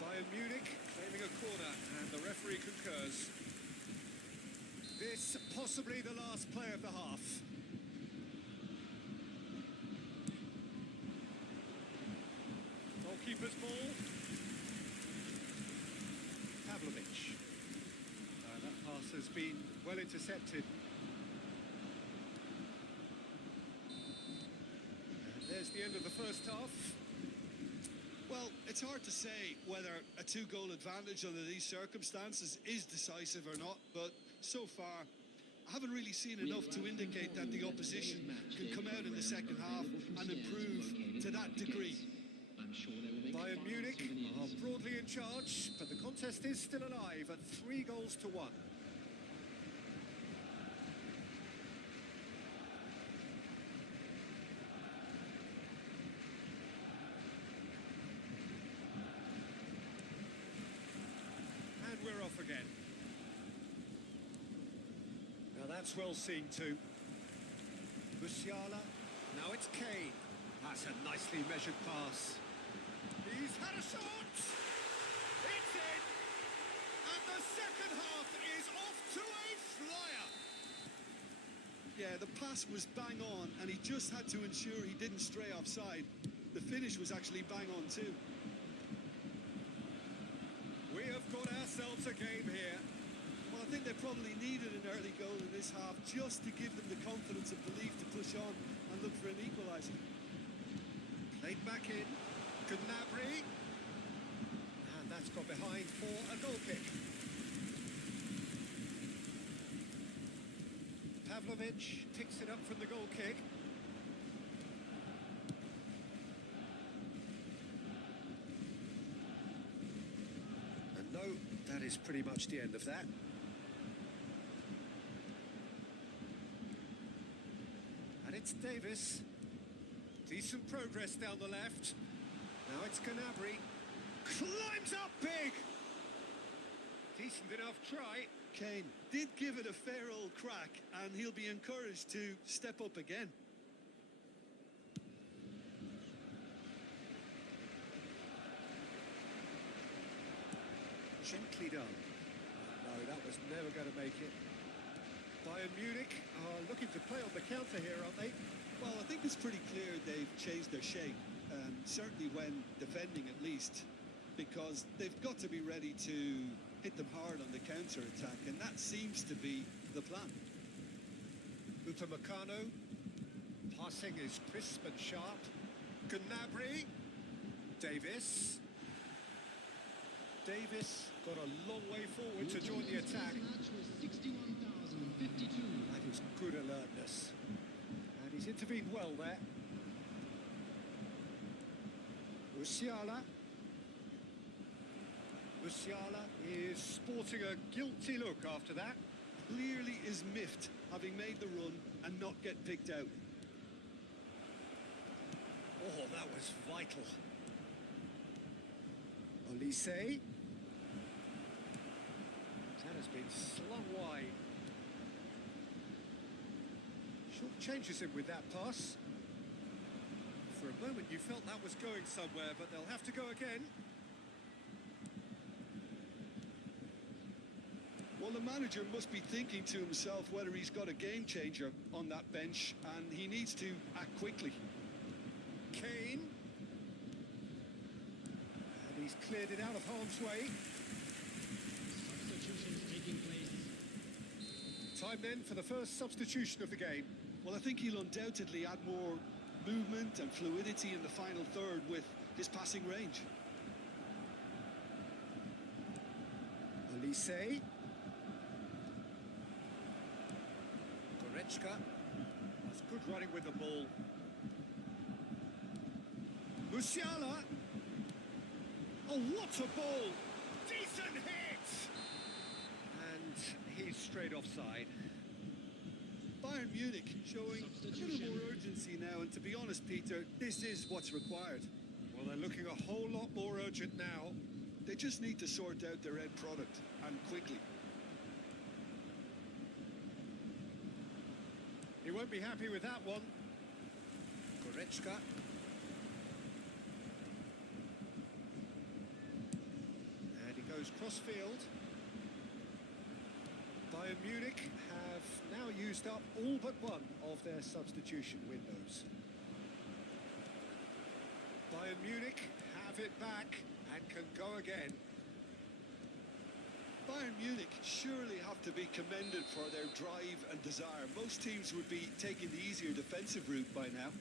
Bayern Munich claiming a corner, and the referee concurs. This possibly the last play of the half. Goalkeeper's ball. Pavlovic. That pass has been well intercepted. And there's the end of the first half. Well, it's hard to say whether a two-goal advantage under these circumstances is decisive or not, but so far, I haven't really seen enough to indicate that the opposition can come out in the second half and improve to that degree. Bayern Munich are broadly in charge, but the contest is still alive at 3-1. And we're off again. Now that's well seen too. Musiala. Now it's Kane. That's a nicely measured pass. He's had a shot! It's in! And the second half is off to a flyer! Yeah, the pass was bang on, and he just had to ensure he didn't stray offside. The finish was actually bang on too. We have got ourselves a game here. Well, I think they probably needed an early goal in this half just to give them the confidence and belief to push on and look for an equaliser. Played back in. Gnabry. And that's got behind for a goal kick. Pavlovic picks it up from the goal kick. And no, that is pretty much the end of that. And it's Davis. Decent progress down the left. Now it's Gnabry. Climbs up big! Decent enough try. Kane did give it a fair old crack, and he'll be encouraged to step up again. Gently done. No, that was never going to make it. Bayern Munich are looking to play on the counter here, aren't they? Well, I think it's pretty clear they've changed their shape, certainly when defending at least, because they've got to be ready to hit them hard on the counter-attack, and that seems to be the plan. Upamecano. passing is crisp and sharp. Gnabry. Davis. Davis got a long way forward to join the attack. Match was 61,052. That is good alertness. And he's intervened well there. Musiala. Musiala is sporting a guilty look after that. Clearly is miffed, having made the run and not get picked out. Oh, that was vital. Olise. That has been slung wide. Short changes him with that pass. For a moment you felt that was going somewhere, but they'll have to go again. Well, the manager must be thinking to himself whether he's got a game changer on that bench, and he needs to act quickly. Kane. And he's cleared it out of harm's way. Substitutions taking place. Time then for the first substitution of the game. Well, I think he'll undoubtedly add more movement and fluidity in the final third with his passing range. Olise. Goretzka. That's good running with the ball. Musiala. Oh, what a ball! Decent hit! And he's straight offside. Bayern Munich showing a little more urgency now, and to be honest, Peter, this is what's required. Well, they're looking a whole lot more urgent now. They just need to sort out their end product, and quickly. He won't be happy with that one. Goretzka. And he goes cross-field. Bayern Munich have now used up all but one of their substitution windows. Bayern Munich have it back and can go again. Bayern Munich surely have to be commended for their drive and desire. Most teams would be taking the easier defensive route by now.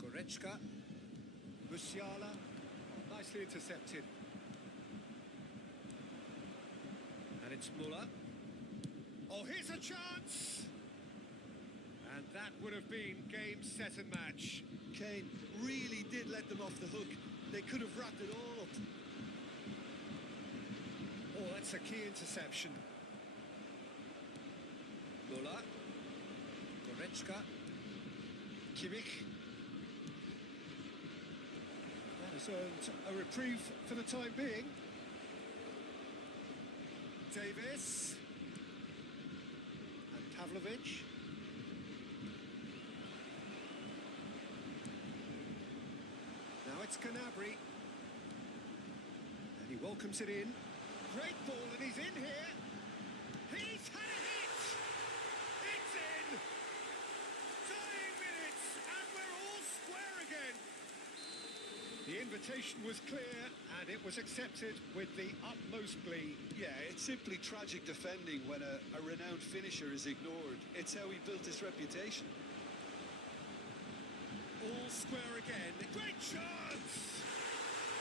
Goretzka. Musiala. Nicely intercepted. And it's Müller. Oh, here's a chance! And that would have been game, set and match. Kane really did let them off the hook. They could have wrapped it all up. Oh, that's a key interception. Müller. Goretzka. Kimmich. That has earned a reprieve for the time being. Davis. And Pavlovic. Now it's Gnabry. And he welcomes it in. Great ball, and he's in here. He's had a hit! It's in! Dying minutes, and we're all square again. The invitation was clear, and it was accepted with the utmost glee. Yeah, it's simply tragic defending when a renowned finisher is ignored. It's how he built his reputation. All square again. Great chance!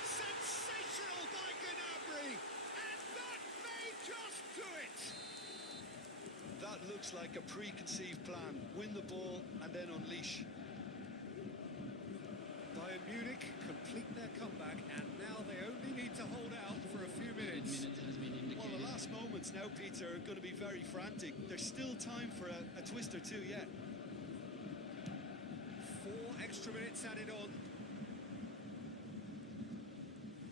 Sensational by Gnabry! And that may just do it! That looks like a preconceived plan. Win the ball and then unleash. Bayern Munich complete their comeback, and now they only need to hold out for a few minutes. Well, the last moments now, Peter, are going to be very frantic. There's still time for a twist or two yet. 4 extra minutes added on.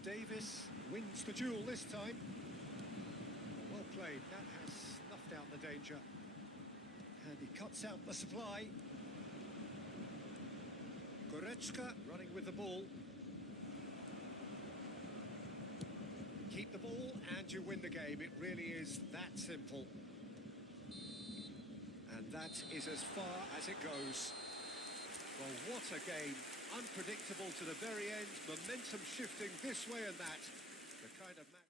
Davis wins the duel this time. Well played, that has snuffed out the danger. And he cuts out the supply. Goretzka running with the ball. Keep the ball and you win the game. It really is that simple. And that is as far as it goes. Well, what a game. Unpredictable to the very end. Momentum shifting this way and that. The kind of match...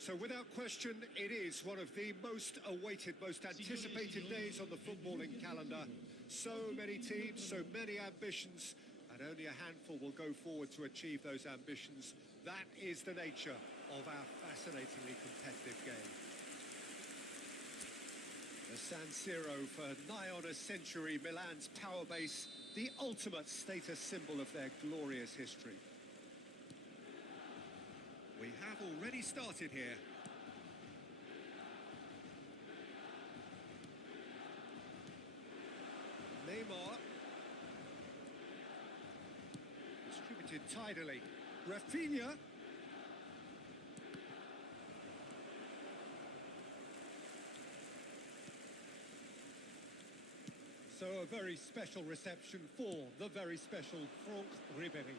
So without question, it is one of the most awaited, most anticipated days on the footballing calendar. So many teams, so many ambitions, and only a handful will go forward to achieve those ambitions. That is the nature of our fascinatingly competitive game. The San Siro for nigh on a century, Milan's power base, the ultimate status symbol of their glorious history. We have already started here. Neymar. Distributed tidily. Rafinha. So a very special reception for the very special Franck Ribéry.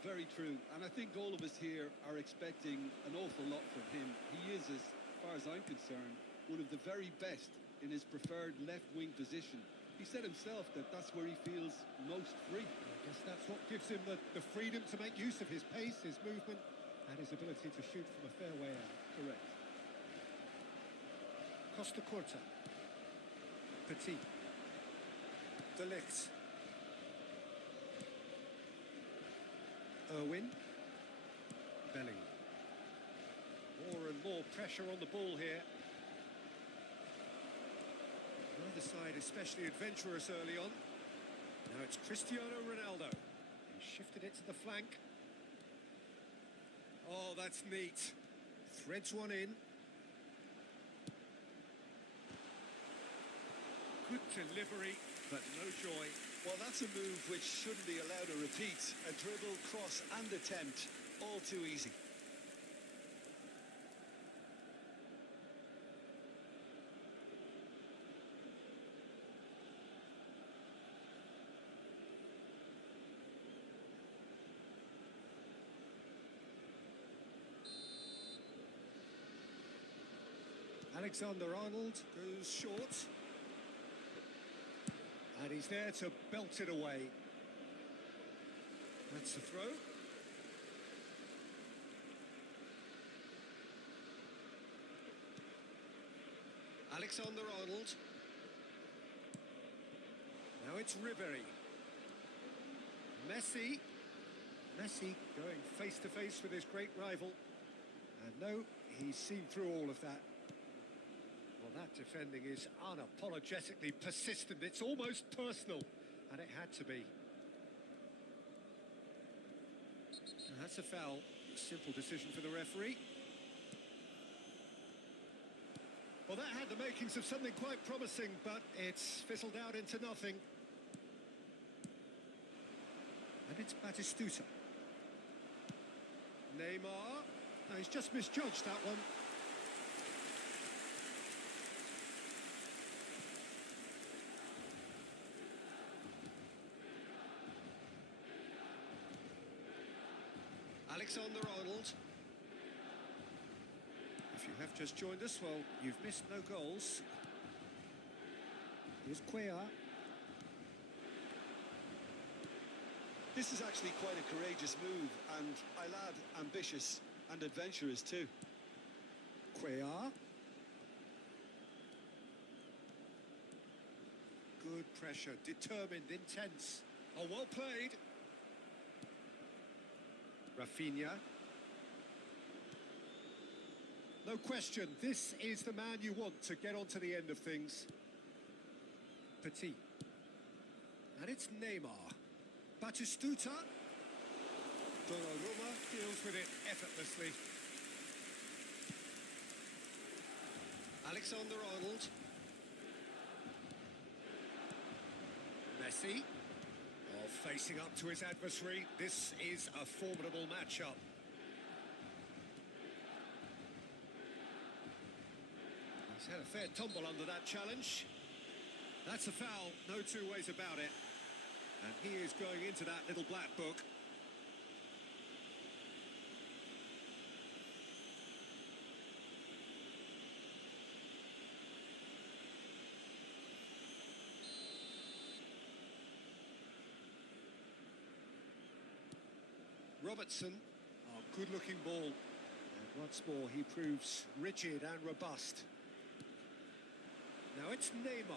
Very true, and I think all of us here are expecting an awful lot from him. He is, as far as I'm concerned, one of the very best in his preferred left-wing position. He said himself that that's where he feels most free. I guess that's what gives him the freedom to make use of his pace, his movement, and his ability to shoot from a fair way out. Correct. Costa Curta. Petit. De Ligt. Irwin. Bellingham. More and more pressure on the ball here. Neither side especially adventurous early on. Now it's Cristiano Ronaldo. He shifted it to the flank. Oh, that's neat. Threads one in. Good delivery, but no joy. Well, that's a move which shouldn't be allowed to repeat. A dribble, cross and attempt, all too easy. Alexander-Arnold goes short. And he's there to belt it away. That's the throw. Alexander-Arnold. Now it's Ribéry. Messi. Messi going face-to-face with his great rival. And no, he's seen through all of that. Well, that defending is unapologetically persistent. It's almost personal, and it had to be. And that's a foul. Simple decision for the referee. Well, that had the makings of something quite promising, but it's fizzled out into nothing. And it's Batistuta. Neymar. No, he's just misjudged that one. Alexander-Arnold. If you have just joined us, well, you've missed no goals. Here's Cuellar. This is actually quite a courageous move, and I'll add ambitious and adventurous too. Cuellar. Good pressure, determined, intense. Oh, well played. Rafinha. No question, this is the man you want to get onto the end of things. Petit. And it's Neymar. Batistuta. Donnarumma deals with it effortlessly. Alexander-Arnold. Messi. Oh, facing up to his adversary. This is a formidable matchup. He's had a fair tumble under that challenge. That's a foul, no two ways about it. And he is going into that little black book. Robertson. Oh, good-looking ball. And Once more, he proves rigid and robust. Now it's Neymar.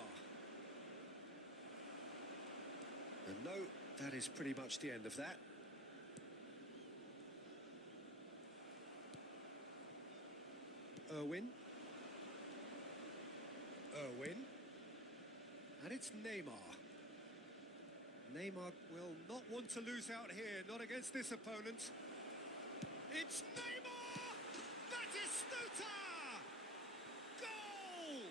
And no, that is pretty much the end of that. Irwin. And it's Neymar. Neymar will not want to lose out here, not against this opponent. It's Neymar! That is Stuta! Goal!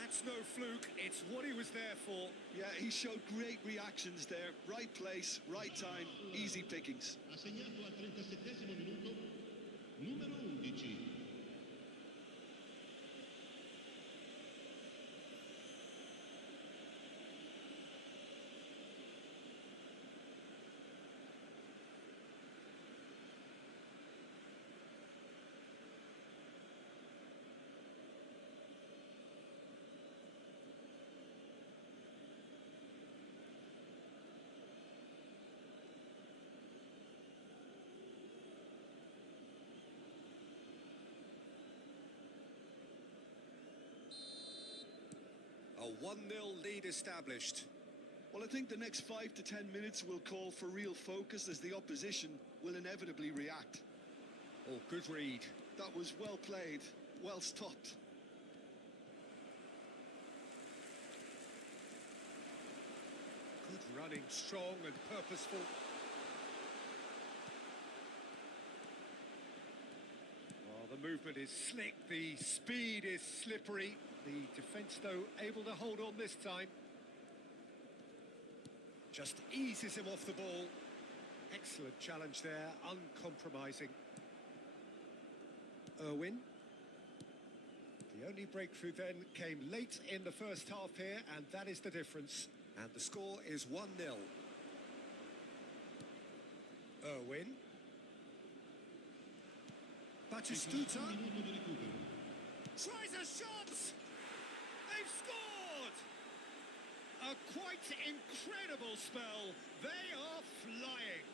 That's no fluke, it's what he was there for. Yeah, he showed great reactions there. Right place, right time, easy pickings. Ha segnato al 37esimo minuto, numero 11. A 1-0 lead established. Well, I think the next 5 to 10 minutes will call for real focus as the opposition will inevitably react. Oh, good read. That was well played, well stopped. Good running, strong and purposeful. Well, the movement is slick, the speed is slippery. The defence, though, able to hold on this time. Just eases him off the ball. Excellent challenge there, uncompromising. Irwin. The only breakthrough then came late in the first half here, and that is the difference. And the score is 1-0. Irwin. Batistuta. Tries a shot! They've scored! A quite incredible spell. They are flying.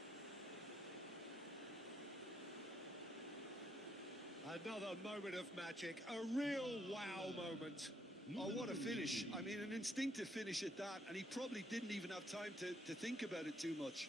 Another moment of magic, a real wow moment. Oh, what a finish. I mean, an instinctive finish at that, and he probably didn't even have time to think about it too much.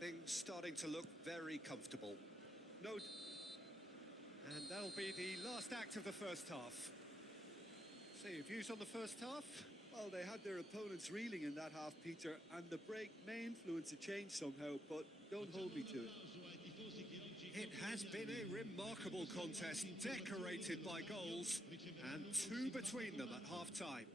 Things starting to look very comfortable. No. And that'll be the last act of the first half. So your views on the first half? Well, they had their opponents reeling in that half, Peter, and the break may influence a change somehow, but don't hold me to it. It has been a remarkable contest, decorated by goals, and two between them at half-time.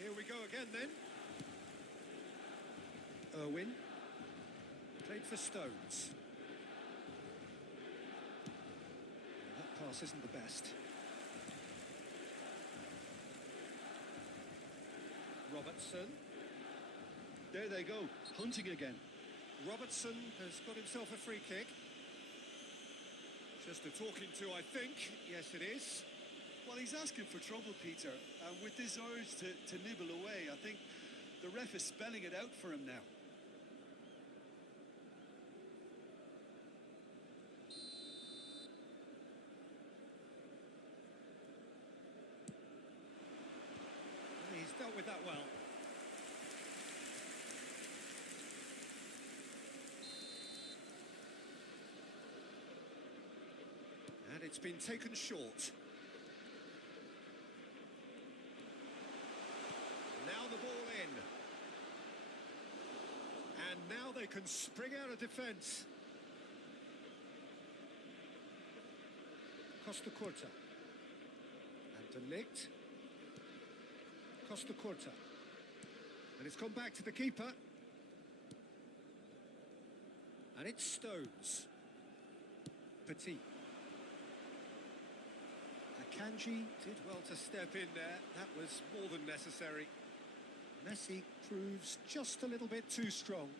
Here we go again then. Irwin. Played for Stones. That pass isn't the best. Robertson. There they go, hunting again. Robertson has got himself a free kick. Just a talking to, I think. Yes, it is. Well, he's asking for trouble, Peter, and with this urge to nibble away, I think the ref is spelling it out for him now. He's dealt with that well. And it's been taken short. they can spring out of defence. Costa Curta. And De Ligt. Costa Curta. And it's gone back to the keeper. And it's Stones. Petit. Akanji did well to step in there. That was more than necessary. Messi proves just a little bit too strong.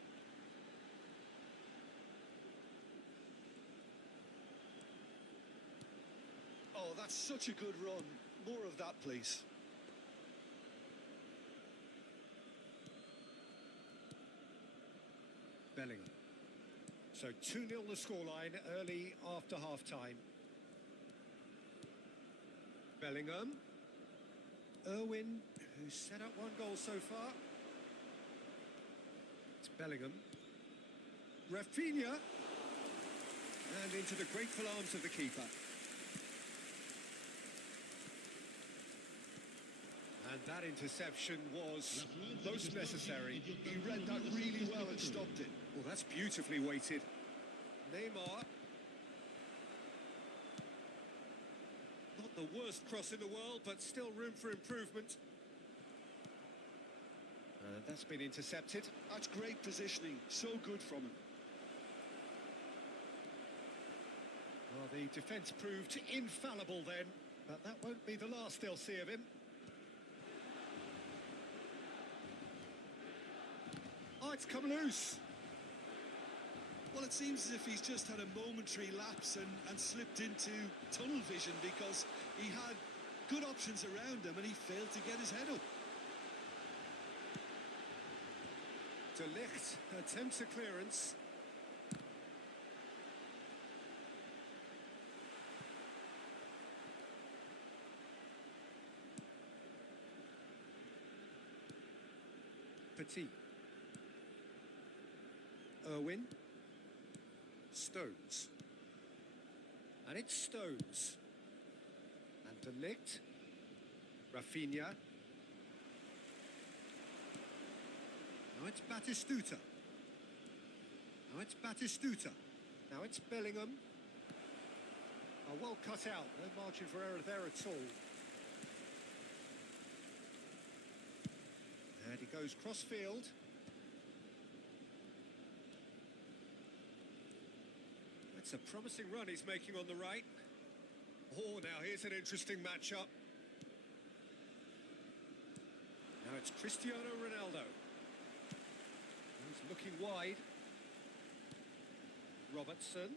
Oh, that's such a good run. More of that, please. Bellingham. So 2-0 the scoreline early after half-time. Bellingham. Irwin, who's set up one goal so far. It's Bellingham. Rafinha. And into the grateful arms of the keeper. And that interception was most necessary. He read that really well and stopped it. Well, that's beautifully weighted. Neymar. Not the worst cross in the world, but still room for improvement. That's been intercepted. That's great positioning. So good from him. Well, the defence proved infallible then, but that won't be the last they'll see of him. Oh, it's come loose. Well, it seems as if he's just had a momentary lapse and slipped into tunnel vision because he had good options around him and he failed to get his head up. De Ligt attempts a clearance. Petit. Irwin. Stones. And it's Stones. And De Ligt. Rafinha. Now it's Batistuta. Now it's Batistuta. Now it's Bellingham. Oh, well cut out. No margin for error there at all. And he goes cross-field. That's a promising run he's making on the right. Oh, now here's an interesting matchup. Now it's Cristiano Ronaldo. He's looking wide. Robertson.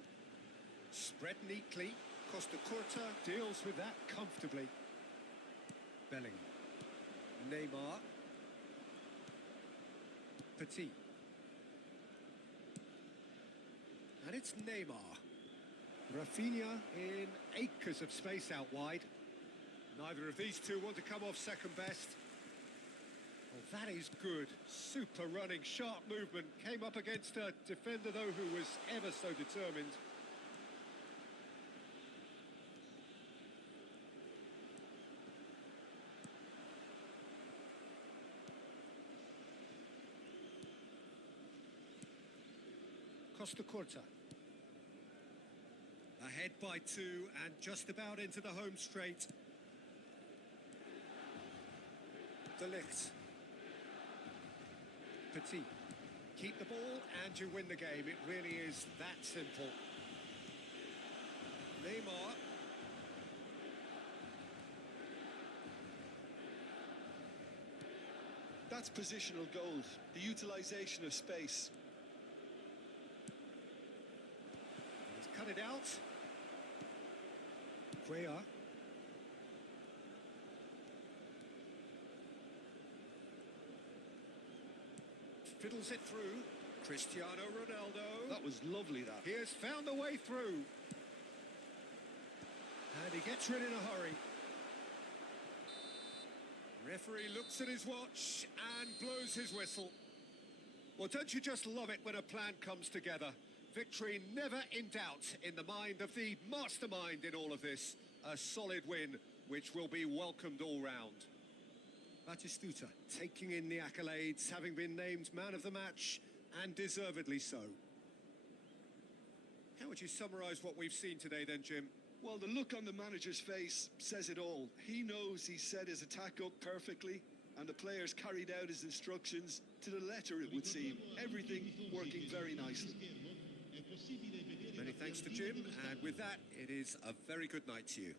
Spread neatly. Costa Curta deals with that comfortably. Bellingham. Neymar. Petit. And it's Neymar. Rafinha in acres of space out wide. Neither of these two want to come off second best. Well, that is good. Super running, sharp movement. Came up against a defender, though, who was ever so determined. Costa Curta. Ahead by 2 and just about into the home straight. De Ligt. Petit. Keep the ball and you win the game. It really is that simple. Neymar. That's positional gold, the utilisation of space. He's cut it out. Cuellar. Fiddles it through. Cristiano Ronaldo. That was lovely, that. He has found the way through. And he gets rid in a hurry. Referee looks at his watch and blows his whistle. Well, don't you just love it when a plan comes together? Victory never in doubt in the mind of the mastermind in all of this. A solid win, which will be welcomed all round. Batistuta taking in the accolades, having been named man of the match and deservedly so. How would you summarise what we've seen today then, Jim? Well, the look on the manager's face says it all. He knows he set his attack up perfectly, and the players carried out his instructions to the letter, it would seem. Everything working very nicely. Many thanks to Jim, and with that, it is a very good night to you.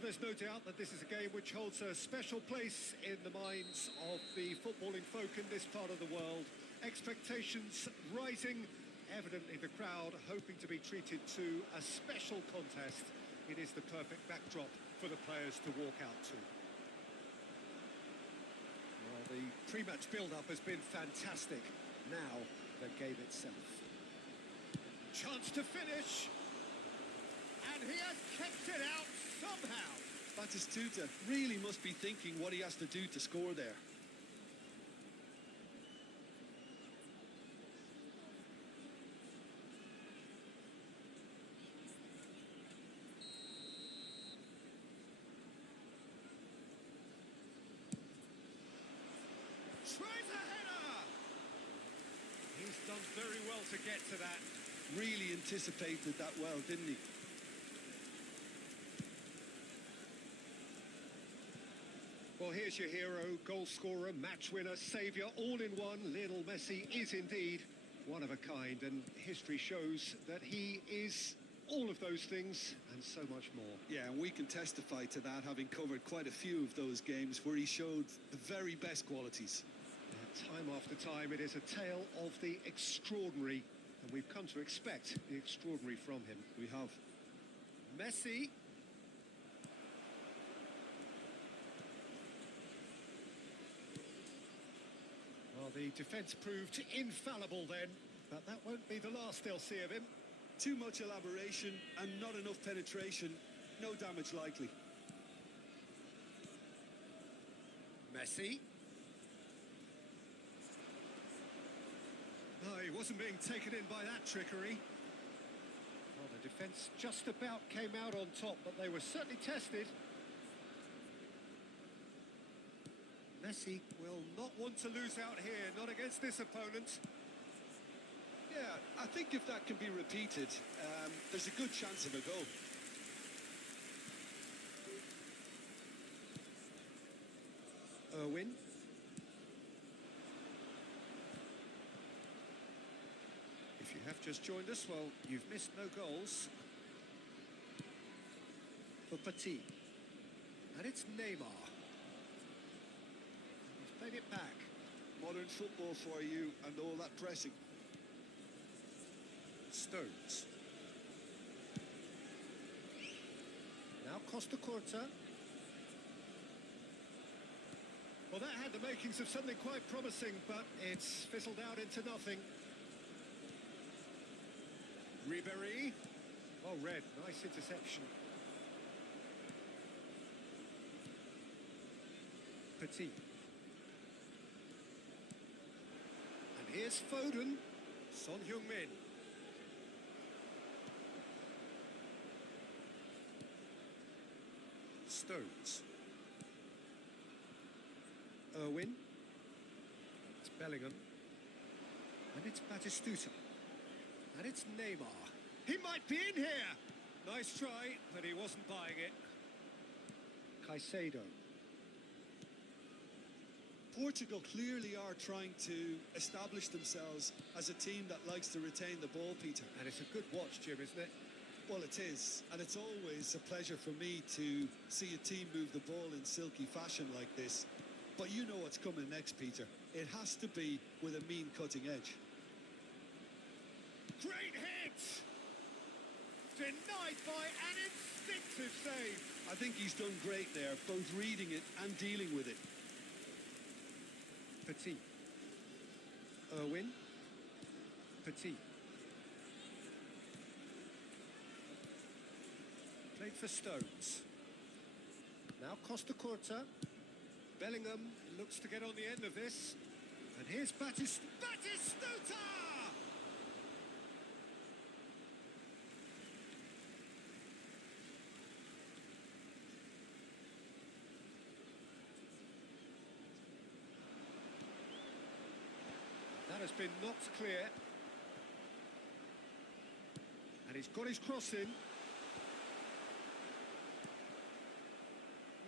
Well, there's no doubt that this is a game which holds a special place in the minds of the footballing folk in this part of the world. Expectations rising, evidently the crowd hoping to be treated to a special contest. It is the perfect backdrop for the players to walk out to. Well, the pre-match build-up has been fantastic. Now, the game itself. Chance to finish. And he has kept it out somehow. Batistuta really must be thinking what he has to do to score there. Tries a header. He's done very well to get to that. Really anticipated that well, didn't he? Well, here's your hero, goal scorer, match winner, saviour, all in one. Lionel Messi is indeed one of a kind, and history shows that he is all of those things and so much more. Yeah, and we can testify to that, having covered quite a few of those games where he showed the very best qualities. Time after time, it is a tale of the extraordinary, and we've come to expect the extraordinary from him. We have. Messi. Well, the defence proved infallible then, but that won't be the last they'll see of him. Too much elaboration and not enough penetration. No damage likely. Messi. No, he wasn't being taken in by that trickery. Well, the defence just about came out on top, but they were certainly tested. Messi will not want to lose out here, not against this opponent. Yeah, I think if that can be repeated, there's a good chance of a goal. Irwin. If you have just joined us, well, you've missed no goals. For Petit. And it's Neymar. He's played it back. Modern football for you and all that pressing. Stones. Now Costa Curta. Well, that had the makings of something quite promising, but it's fizzled out into nothing. Ribéry. Oh, red. Nice interception. Petit. And here's Foden. Son Heung-min. Stones. Irwin. It's Bellingham. And it's Batistuta. And it's Neymar. He might be in here! Nice try, but he wasn't buying it. Caicedo. Portugal clearly are trying to establish themselves as a team that likes to retain the ball, Peter. And it's a good watch, Jim, isn't it? Well, it is, and it's always a pleasure for me to see a team move the ball in silky fashion like this. But you know what's coming next, Peter. It has to be with a mean cutting edge. Great hit! Denied by an instinctive save. I think he's done great there, both reading it and dealing with it. Petit. Irwin. Petit. Played for Stones. Now Costa Curta. Bellingham looks to get on the end of this. And here's Batistuta! That has been knocked clear. And he's got his cross in.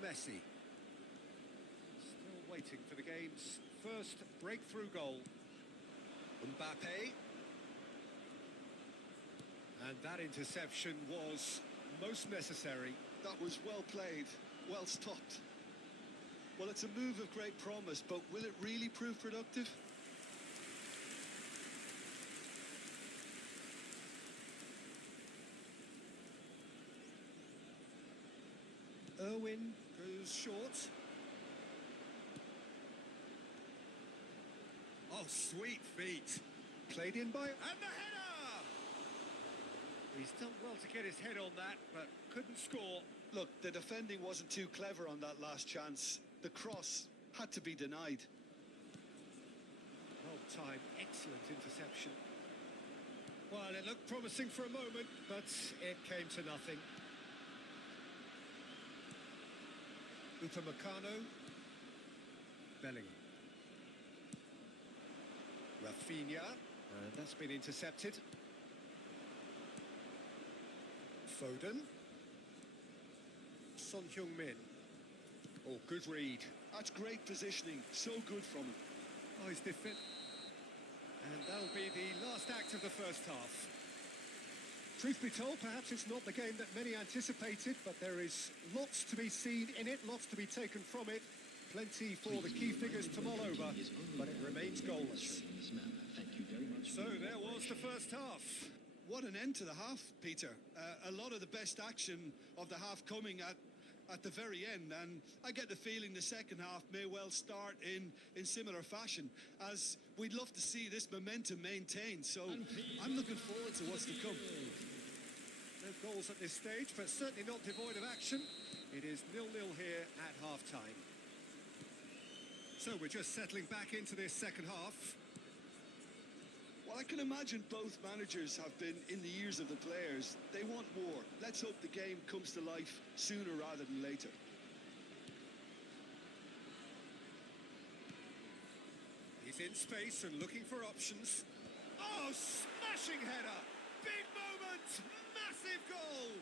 Messi. Still waiting for the game's first breakthrough goal. Mbappe. And that interception was most necessary. That was well played, well stopped. Well, it's a move of great promise, but will it really prove productive? Irwin goes short. Oh, sweet feet. Played in by... And the header! He's done well to get his head on that, but couldn't score. Look, the defending wasn't too clever on that last chance. The cross had to be denied. Well timed, excellent interception. Well, it looked promising for a moment, but it came to nothing. Upamecano. Bellingham. Rafinha. And that's been intercepted. Foden. Son Heung-min. Oh, good read. That's great positioning. So good from him. Oh, he's defend. And that'll be the last act of the first half. Truth be told, perhaps it's not the game that many anticipated, but there is lots to be seen in it, lots to be taken from it. Plenty for the key figures to mull over, but it remains goalless. So there was the first half. What an end to the half, Peter. A lot of the best action of the half coming at the very end, and I get the feeling the second half may well start in similar fashion, as we'd love to see this momentum maintained. So I'm looking forward to what's to come. No goals at this stage, but certainly not devoid of action. It is 0-0 here at half-time. So we're just settling back into this second half. Well, I can imagine both managers have been in the ears of the players. They want more. Let's hope the game comes to life sooner rather than later. He's in space and looking for options. Oh, smashing header! Big moment! Massive goal!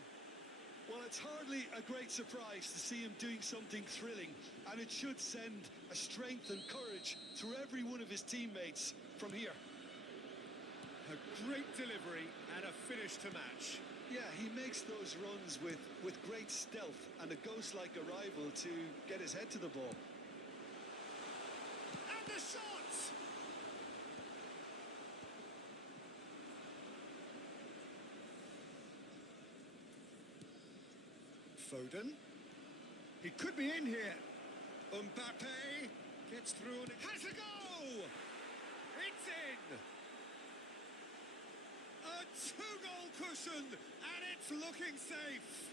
Well, it's hardly a great surprise to see him doing something thrilling, and it should send a strength and courage through every one of his teammates from here. A great delivery and a finish to match. Yeah, he makes those runs with great stealth and a ghost-like arrival to get his head to the ball. And the shot! Foden. He could be in here. Mbappe gets through and it has a go! It's in! A two-goal cushion, and it's looking safe.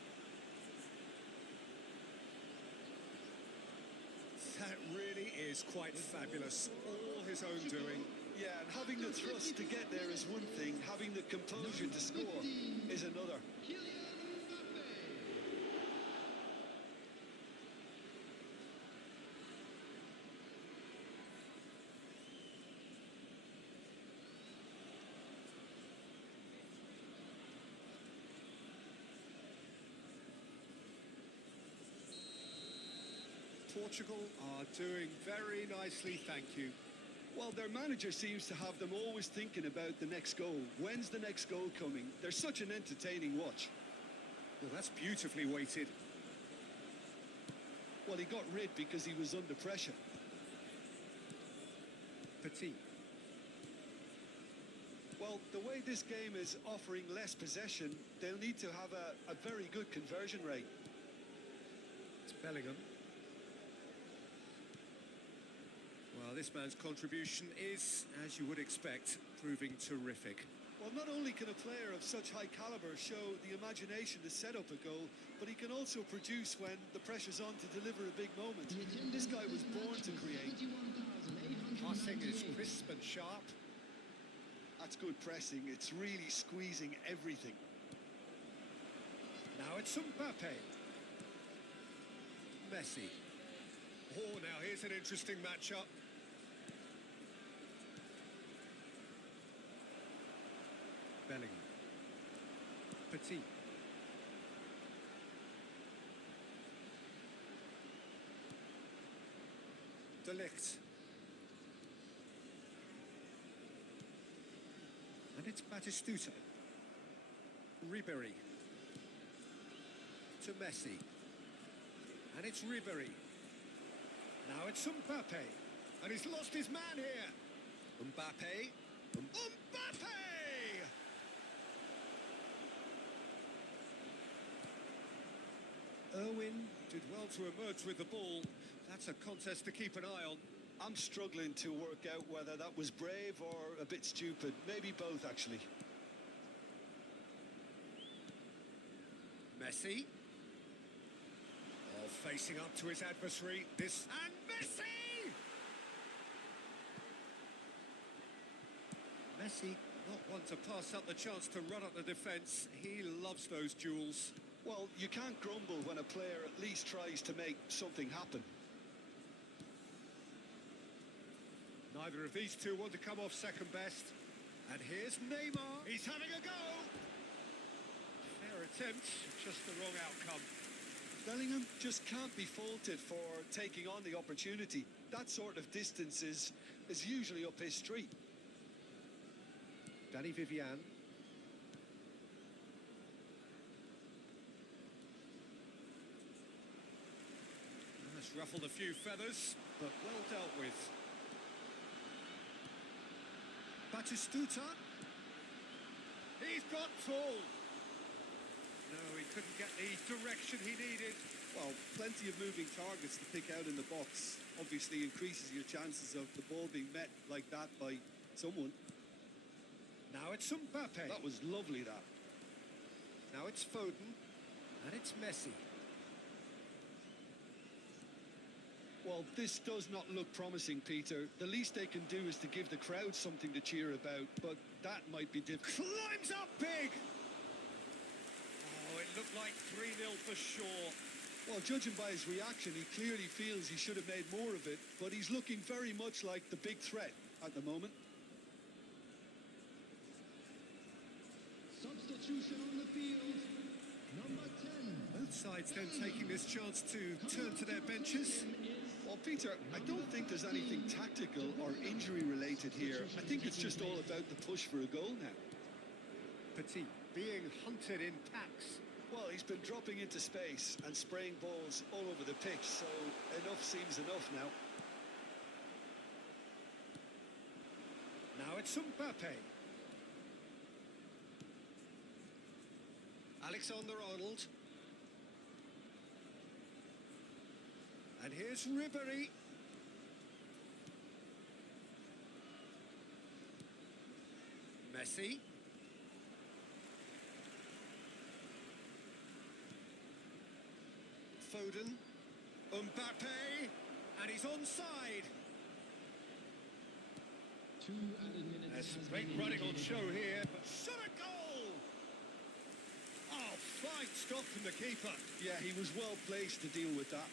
That really is quite fabulous. All his own doing. Yeah, and having the thrust to get there is one thing. Having the composure to score is another. Portugal are doing very nicely, thank you. Well, their manager seems to have them always thinking about the next goal. When's the next goal coming? They're such an entertaining watch. Well, that's beautifully weighted. Well, he got rid because he was under pressure. Petit. Well, the way this game is offering less possession, they'll need to have a very good conversion rate. It's Bellingham. Well, this man's contribution is, as you would expect, proving terrific. Well, not only can a player of such high caliber show the imagination to set up a goal, but he can also produce when the pressure's on to deliver a big moment. This guy was born to create. Passing is crisp and sharp. That's good pressing. It's really squeezing everything. Now it's Mbappe. Messi. Oh, now here's an interesting matchup. Bellingham. Petit. De Ligt. And it's Batistuta. Ribéry. to Messi. And it's Ribery. Now it's Mbappe. And he's lost his man here. Mbappe. Mbappe! Irwin did well to emerge with the ball. That's a contest to keep an eye on. I'm struggling to work out whether that was brave or a bit stupid. Maybe both, actually. Messi. Oh, facing up to his adversary. This... And Messi! Messi, not one to pass up the chance to run up the defence. He loves those duels. Well, you can't grumble when a player at least tries to make something happen. Neither of these two want to come off second best. And here's Neymar. He's having a go. Fair attempt, just the wrong outcome. Bellingham just can't be faulted for taking on the opportunity. That sort of distance is usually up his street. Danny Vivian. That's ruffled a few feathers, but well dealt with. Batistuta. He's got tall. No, he couldn't get the direction he needed. Well, plenty of moving targets to pick out in the box. Obviously increases your chances of the ball being met like that by someone. Now it's Mbappe. That was lovely, that. Now it's Foden. And it's Messi. Well, this does not look promising, Peter. The least they can do is to give the crowd something to cheer about, but that might be difficult. Climbs up big! Oh, it looked like 3-0 for sure. Well, judging by his reaction, he clearly feels he should have made more of it, but he's looking very much like the big threat at the moment. Substitution on the field. Number 10. Both sides then taking this chance to turn to their benches. Well, Peter, I don't think there's anything tactical or injury related here. I think it's just all about the push for a goal now. Petit being hunted in packs. Well, he's been dropping into space and spraying balls all over the pitch, so enough seems enough now. Now it's Mbappe. Alexander-Arnold. And here's Ribery. Messi. Foden. Mbappe. And he's onside. 2 added minutes. There's great running on show here, but shot a goal! Oh, fine stop from the keeper. Yeah, he was well placed to deal with that.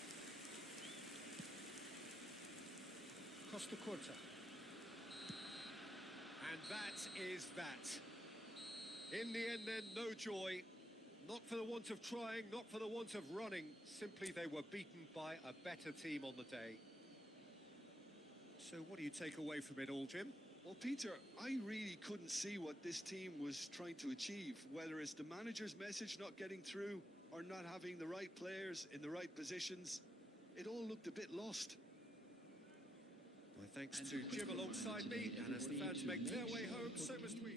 Costa Curta. And that is that. In the end then, no joy. Not for the want of trying, not for the want of running. Simply they were beaten by a better team on the day. So what do you take away from it all, Jim? Well, Peter, I really couldn't see what this team was trying to achieve, whether it's the manager's message not getting through or not having the right players in the right positions. It all looked a bit lost. My thanks to Jim alongside me, and as the fans make their way home, so must we.